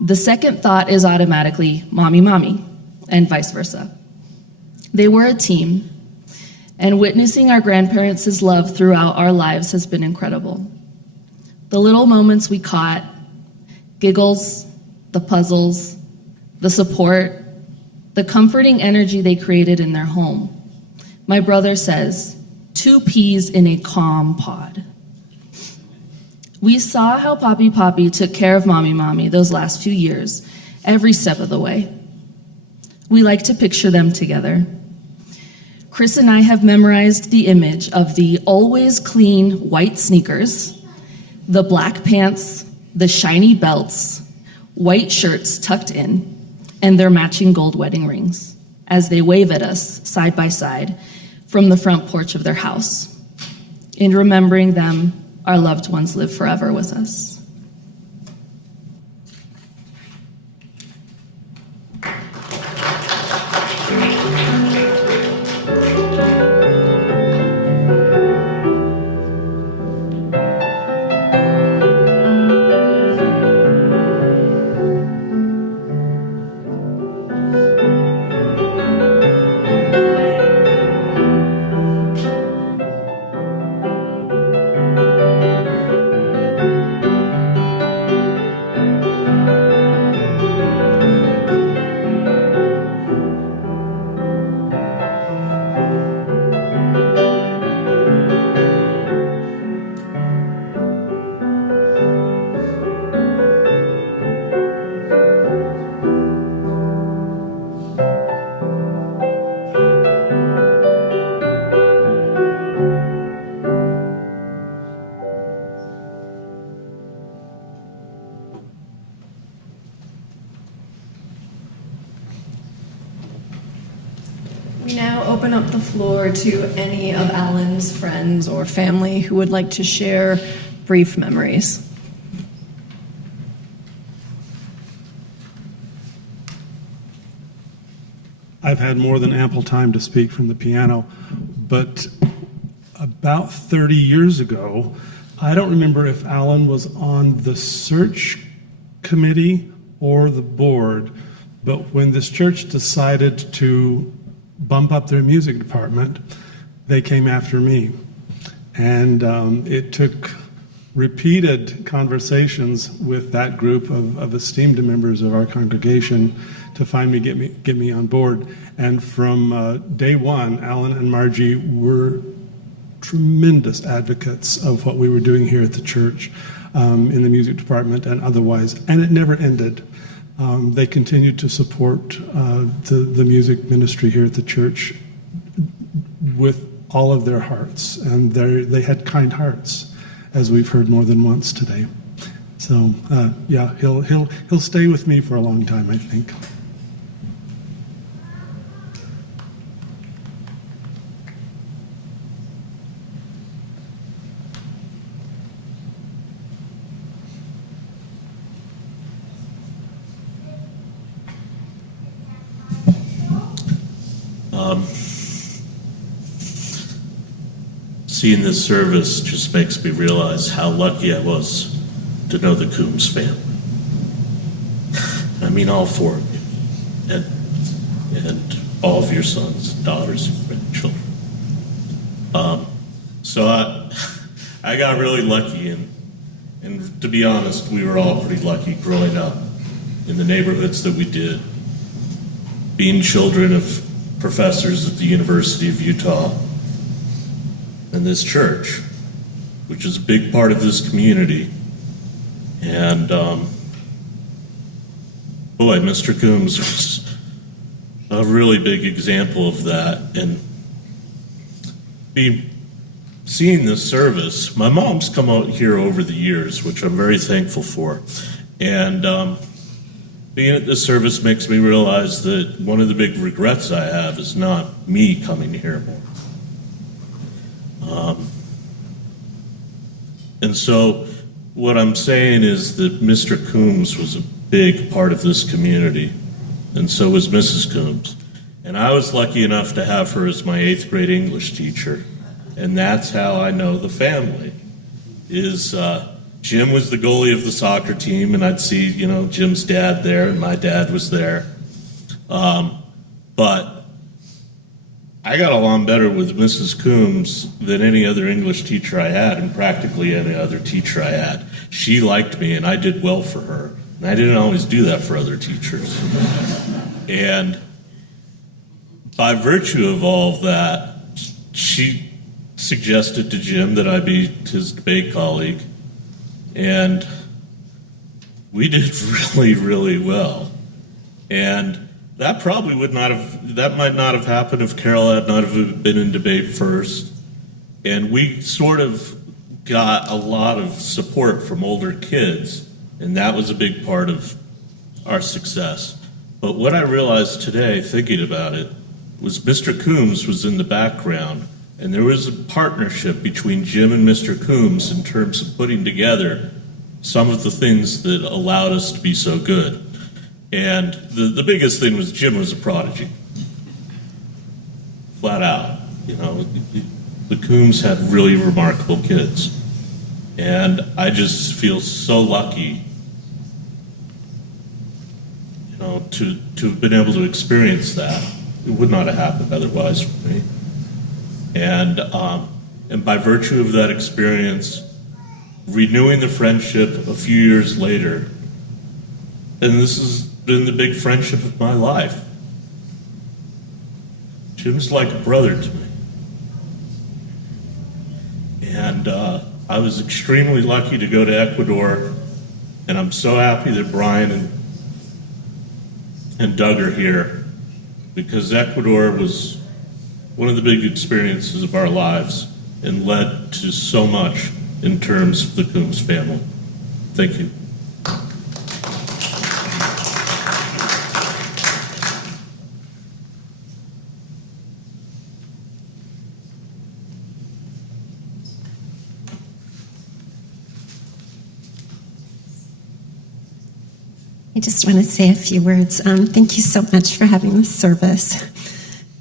the second thought is automatically mommy, mommy, and vice versa. They were a team. And witnessing our grandparents' love throughout our lives has been incredible. The little moments we caught, giggles, the puzzles, the support, the comforting energy they created in their home. My brother says, 2 peas in a calm pod. We saw how Poppy took care of Mommy those last few years, every step of the way. We like to picture them together. Chris and I have memorized the image of the always clean white sneakers, the black pants, the shiny belts, white shirts tucked in, and their matching gold wedding rings as they wave at us side by side from the front porch of their house. In remembering them, our loved ones live forever with us. We now open up the floor to any of Alan's friends or family who would like to share brief memories. I've had more than ample time to speak from the piano, but about 30 years ago, I don't remember if Alan was on the search committee or the board, but when this church decided to bump up their music department, they came after me. And it took repeated conversations with that group of esteemed members of our congregation to finally get me on board. And from day one, Alan and Margie were tremendous advocates of what we were doing here at the church, in the music department and otherwise, and it never ended. They continued to support the music ministry here at the church with all of their hearts, and they had kind hearts, as we've heard more than once today. So yeah, he'll stay with me for a long time, I think. Seeing this service just makes me realize how lucky I was to know the Coombs family. I mean, all 4 of you, and all of your sons, daughters, and grandchildren. So I got really lucky, and to be honest, we were all pretty lucky growing up in the neighborhoods that we did, being children of professors at the University of Utah, and this church, which is a big part of this community. And boy, Mr. Coombs was a really big example of that. And seeing this service, my mom's come out here over the years, which I'm very thankful for. And being at this service makes me realize that one of the big regrets I have is not me coming here more. And so what I'm saying is that Mr. Coombs was a big part of this community, and so was Mrs. Coombs. And I was lucky enough to have her as my 8th grade English teacher, and that's how I know the family. Jim was the goalie of the soccer team, and I'd see, Jim's dad there, and my dad was there. But I got along better with Mrs. Coombs than any other English teacher I had, and practically any other teacher I had. She liked me, and I did well for her. And I didn't always do that for other teachers. And by virtue of all of that, she suggested to Jim that I be his debate colleague. And we did really, really well. And that probably might not have happened if Carol had not have been in debate first. And we sort of got a lot of support from older kids, and that was a big part of our success. But what I realized today, thinking about it, was Mr. Coombs was in the background, and there was a partnership between Jim and Mr. Coombs in terms of putting together some of the things that allowed us to be so good. And the biggest thing was Jim was a prodigy. Flat out. You know, the Coombs had really remarkable kids. And I just feel so lucky, you know, to have been able to experience that. It would not have happened otherwise for me. And by virtue of that experience, renewing the friendship a few years later, and this has been the big friendship of my life. Jim's like a brother to me. And I was extremely lucky to go to Ecuador, and I'm so happy that Brian and Doug are here, because Ecuador was one of the big experiences of our lives and led to so much in terms of the Coombs family. Thank you. I just want to say a few words. Thank you so much for having this service.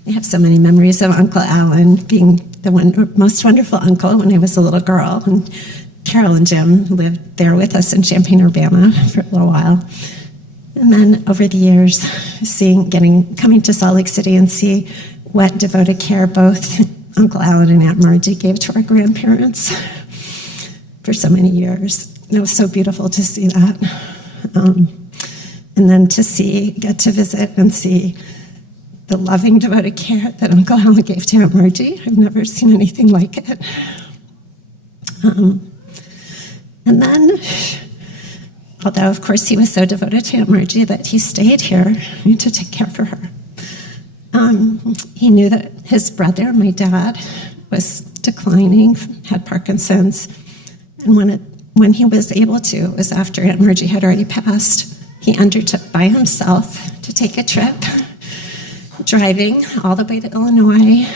I have so many memories of Uncle Alan being the most wonderful uncle when I was a little girl. And Carol and Jim lived there with us in Champaign-Urbana for a little while. And then over the years, coming to Salt Lake City and see what devoted care both Uncle Alan and Aunt Margie gave to our grandparents for so many years. It was so beautiful to see that. And then get to visit and see the loving, devoted care that Uncle Alan gave to Aunt Margie. I've never seen anything like it. And then, although of course he was so devoted to Aunt Margie that he stayed here to take care of her, he knew that his brother, my dad, was declining, had Parkinson's, and when he was able to, it was after Aunt Margie had already passed. He undertook by himself to take a trip, driving all the way to Illinois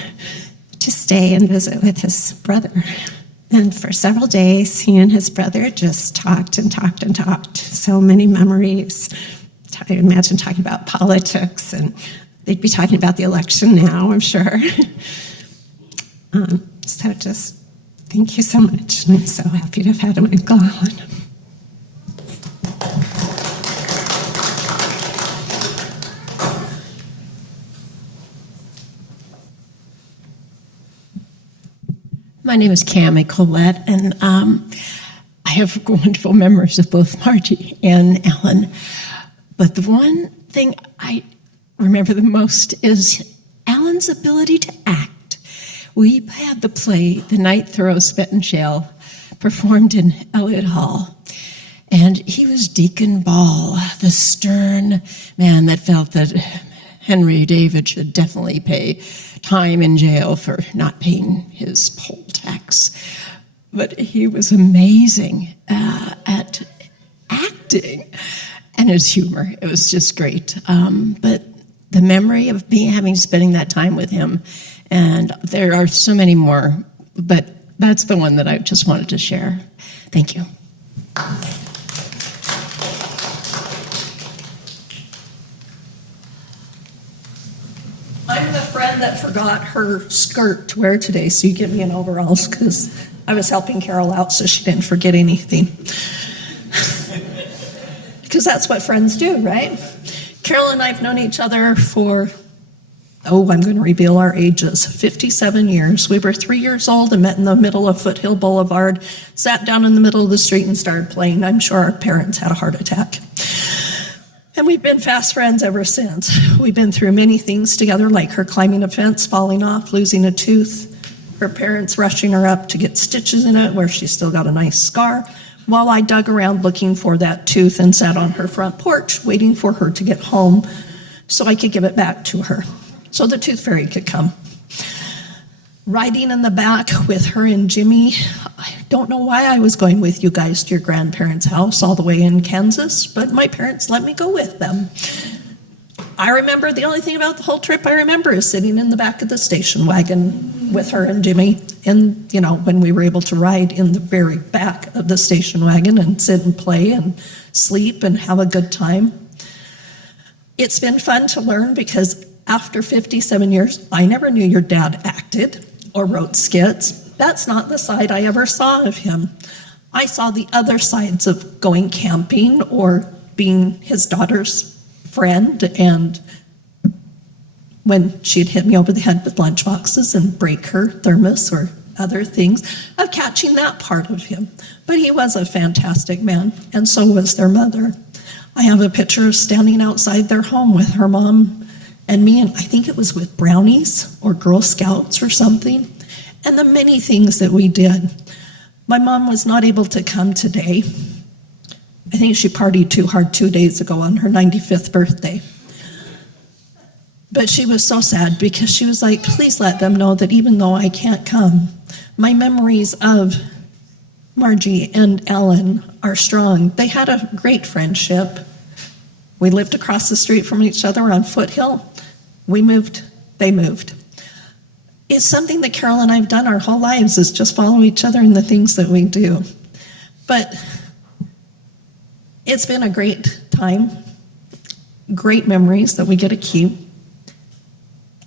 to stay and visit with his brother. And for several days, he and his brother just talked and talked and talked. So many memories. I imagine talking about politics, and they'd be talking about the election now, I'm sure. So just thank you so much. And I'm so happy to have had him, Uncle Alan. My name is Cammie Collette, and I have wonderful memories of both Margie and Alan. But the one thing I remember the most is Alan's ability to act. We had the play, The Night Thoreau Spent in Jail, performed in Elliott Hall. And he was Deacon Ball, the stern man that felt that Henry David should definitely pay time in jail for not paying his poll tax. But he was amazing at acting and his humor. It was just great. But the memory of spending that time with him, and there are so many more, but that's the one that I just wanted to share. Thank you. I'm the friend that forgot her skirt to wear today, so you give me an overalls, because I was helping Carol out so she didn't forget anything. Because that's what friends do, right? Carol and I have known each other for I'm going to reveal our ages. 57 years. We were 3 years old and met in the middle of Foothill Boulevard, sat down in the middle of the street and started playing. I'm sure our parents had a heart attack. And we've been fast friends ever since. We've been through many things together, like her climbing a fence, falling off, losing a tooth, her parents rushing her up to get stitches in it where she's still got a nice scar, while I dug around looking for that tooth and sat on her front porch waiting for her to get home so I could give it back to her, so the tooth fairy could come. Riding in the back with her and Jimmy. I don't know why I was going with you guys to your grandparents' house all the way in Kansas, but my parents let me go with them. I remember, the only thing about the whole trip I remember is sitting in the back of the station wagon with her and Jimmy, and when we were able to ride in the very back of the station wagon and sit and play and sleep and have a good time. It's been fun to learn because after 57 years, I never knew your dad acted or wrote skits. That's not the side I ever saw of him. I saw the other sides of going camping or being his daughter's friend, and when she'd hit me over the head with lunchboxes and break her thermos or other things, of catching that part of him. But he was a fantastic man, and so was their mother. I have a picture of standing outside their home with her mom and me, and I think it was with brownies or Girl Scouts or something, and the many things that we did. My mom was not able to come today. I think she partied too hard 2 days ago on her 95th birthday. But she was so sad because she was like, please let them know that even though I can't come, my memories of Margie and Ellen are strong. They had a great friendship. We lived across the street from each other on Foothill. We moved, they moved. It's something that Carol and I have done our whole lives, is just follow each other in the things that we do. But it's been a great time, great memories that we get to keep.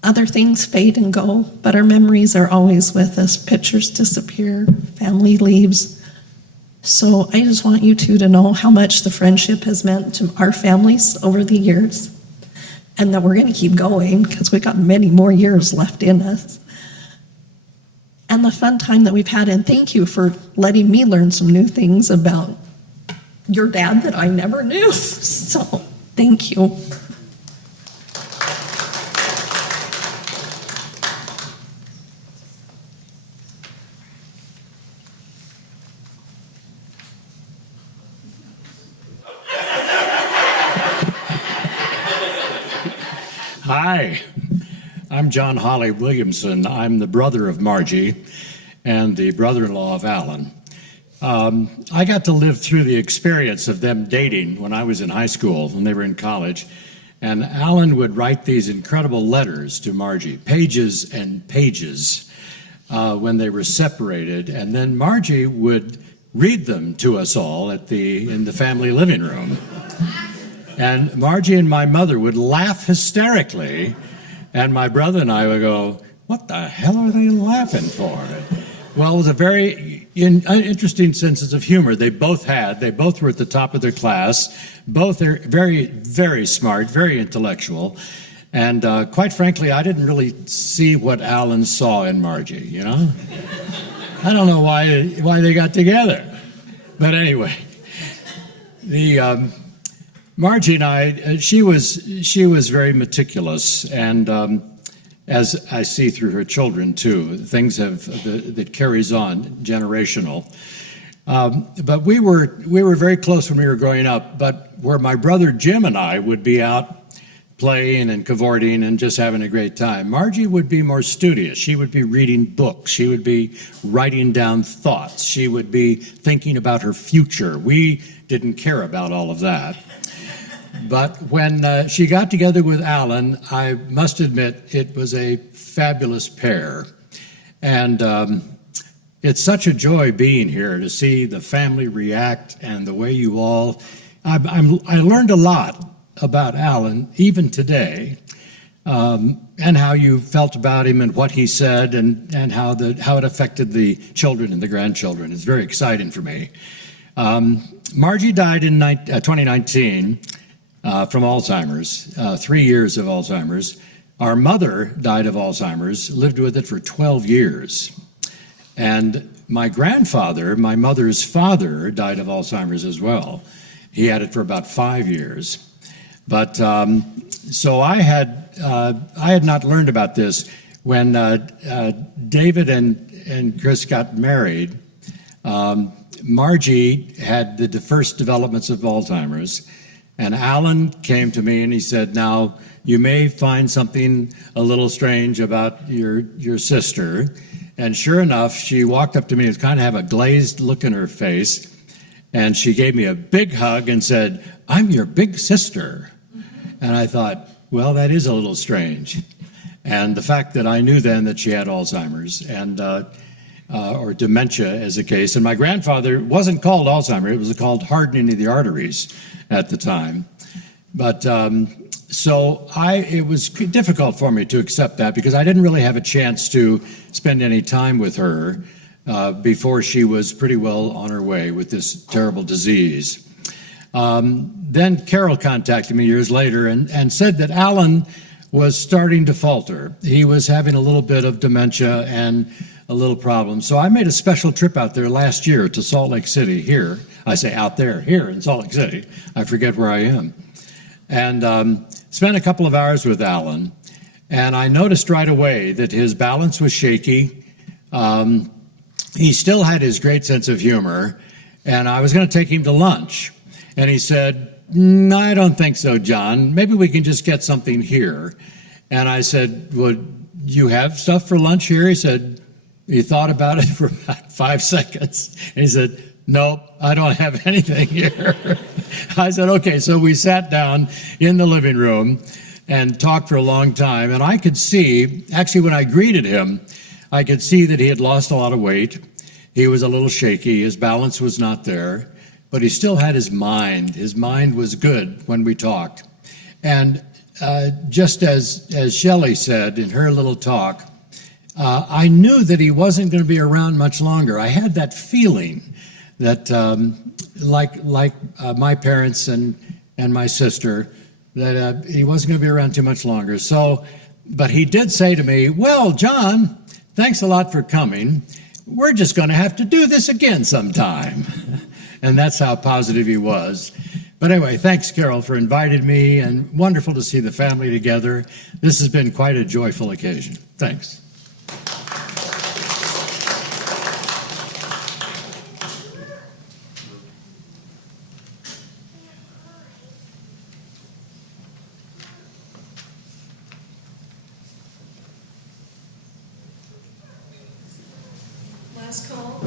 Other things fade and go, but our memories are always with us. Pictures disappear, family leaves. So I just want you two to know how much the friendship has meant to our families over the years, and that we're going to keep going because we've got many more years left in us. And the fun time that we've had, and thank you for letting me learn some new things about your dad that I never knew. So thank you. Hi, I'm John Holly Williamson. I'm the brother of Margie and the brother-in-law of Alan. I got to live through the experience of them dating when I was in high school, when they were in college. And Alan would write these incredible letters to Margie, pages and pages, when they were separated. And then Margie would read them to us all in the family living room. And Margie and my mother would laugh hysterically, and my brother and I would go, what the hell are they laughing for? Well, it was a very interesting sense of humor they both had. They both were at the top of their class. Both are very, very smart, very intellectual. And quite frankly, I didn't really see what Alan saw in Margie, I don't know why they got together. But anyway, Margie and I, she was very meticulous, and as I see through her children too, things that carries on, generational. But we were very close when we were growing up. But where my brother Jim and I would be out playing and cavorting and just having a great time, Margie would be more studious. She would be reading books. She would be writing down thoughts. She would be thinking about her future. We didn't care about all of that. But when she got together with Alan, I must admit it was a fabulous pair. And it's such a joy being here to see the family react and the way you all... I learned a lot about Alan, even today, and how you felt about him and what he said and how it affected the children and the grandchildren. It's very exciting for me. Margie died in 2019. From Alzheimer's, 3 years of Alzheimer's. Our mother died of Alzheimer's, lived with it for 12 years. And my grandfather, my mother's father, died of Alzheimer's as well. He had it for about 5 years. But so I had not learned about this when David and Chris got married. Margie had the first developments of Alzheimer's, and Alan came to me and he said, "Now you may find something a little strange about your sister." And sure enough, she walked up to me and kind of have a glazed look in her face, and she gave me a big hug and said, "I'm your big sister." And I thought, well, that is a little strange. And the fact that I knew then that she had Alzheimer's and or dementia as a case. And my grandfather wasn't called Alzheimer's, it was called hardening of the arteries at the time. But so it was difficult for me to accept that because I didn't really have a chance to spend any time with her before she was pretty well on her way with this terrible disease. Then Carol contacted me years later and said that Alan was starting to falter. He was having a little bit of dementia and a little problem. So I made a special trip out there last year to Salt Lake City here. I say out there, here in Salt Lake City. I forget where I am. And spent a couple of hours with Alan. And I noticed right away that his balance was shaky. He still had his great sense of humor. And I was going to take him to lunch. And he said, "I don't think so, John. Maybe we can just get something here." And I said, "Would you have stuff for lunch here?" He said, he thought about it for about 5 seconds. And he said, "Nope, I don't have anything here." I said, "Okay." So we sat down in the living room and talked for a long time. And I could see, actually when I greeted him, I could see that he had lost a lot of weight. He was a little shaky. His balance was not there. But he still had his mind. His mind was good when we talked. And just as Shelley said in her little talk, I knew that he wasn't going to be around much longer. I had that feeling that, like my parents and my sister, that he wasn't going to be around too much longer. So, but he did say to me, "Well, John, thanks a lot for coming. We're just going to have to do this again sometime." And that's how positive he was. But anyway, thanks, Carol, for inviting me, and wonderful to see the family together. This has been quite a joyful occasion. Thanks. Last call.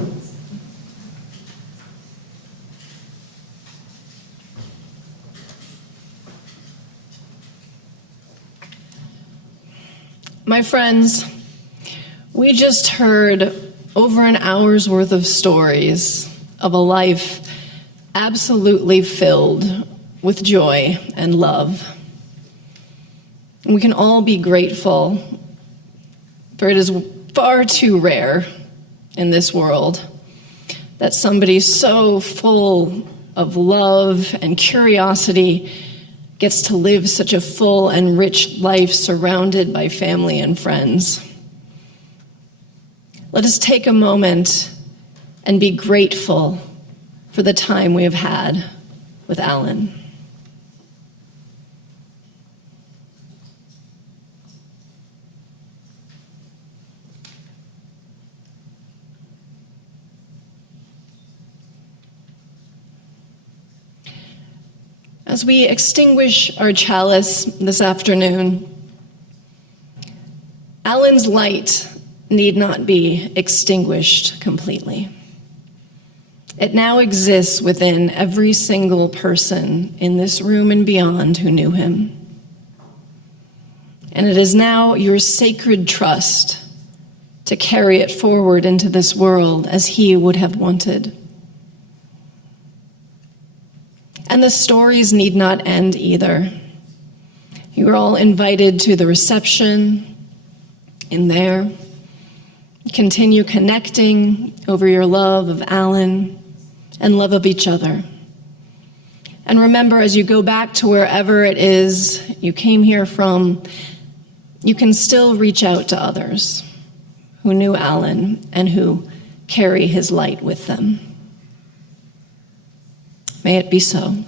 My friends, we just heard over an hour's worth of stories of a life absolutely filled with joy and love. And we can all be grateful, for it is far too rare in this world that somebody so full of love and curiosity gets to live such a full and rich life surrounded by family and friends. Let us take a moment and be grateful for the time we have had with Alan. As we extinguish our chalice this afternoon, Alan's light need not be extinguished completely. It now exists within every single person in this room and beyond who knew him. And it is now your sacred trust to carry it forward into this world as he would have wanted. And the stories need not end either. You are all invited to the reception in there. Continue connecting over your love of Alan and love of each other. And remember, as you go back to wherever it is you came here from, you can still reach out to others who knew Alan and who carry his light with them. May it be so.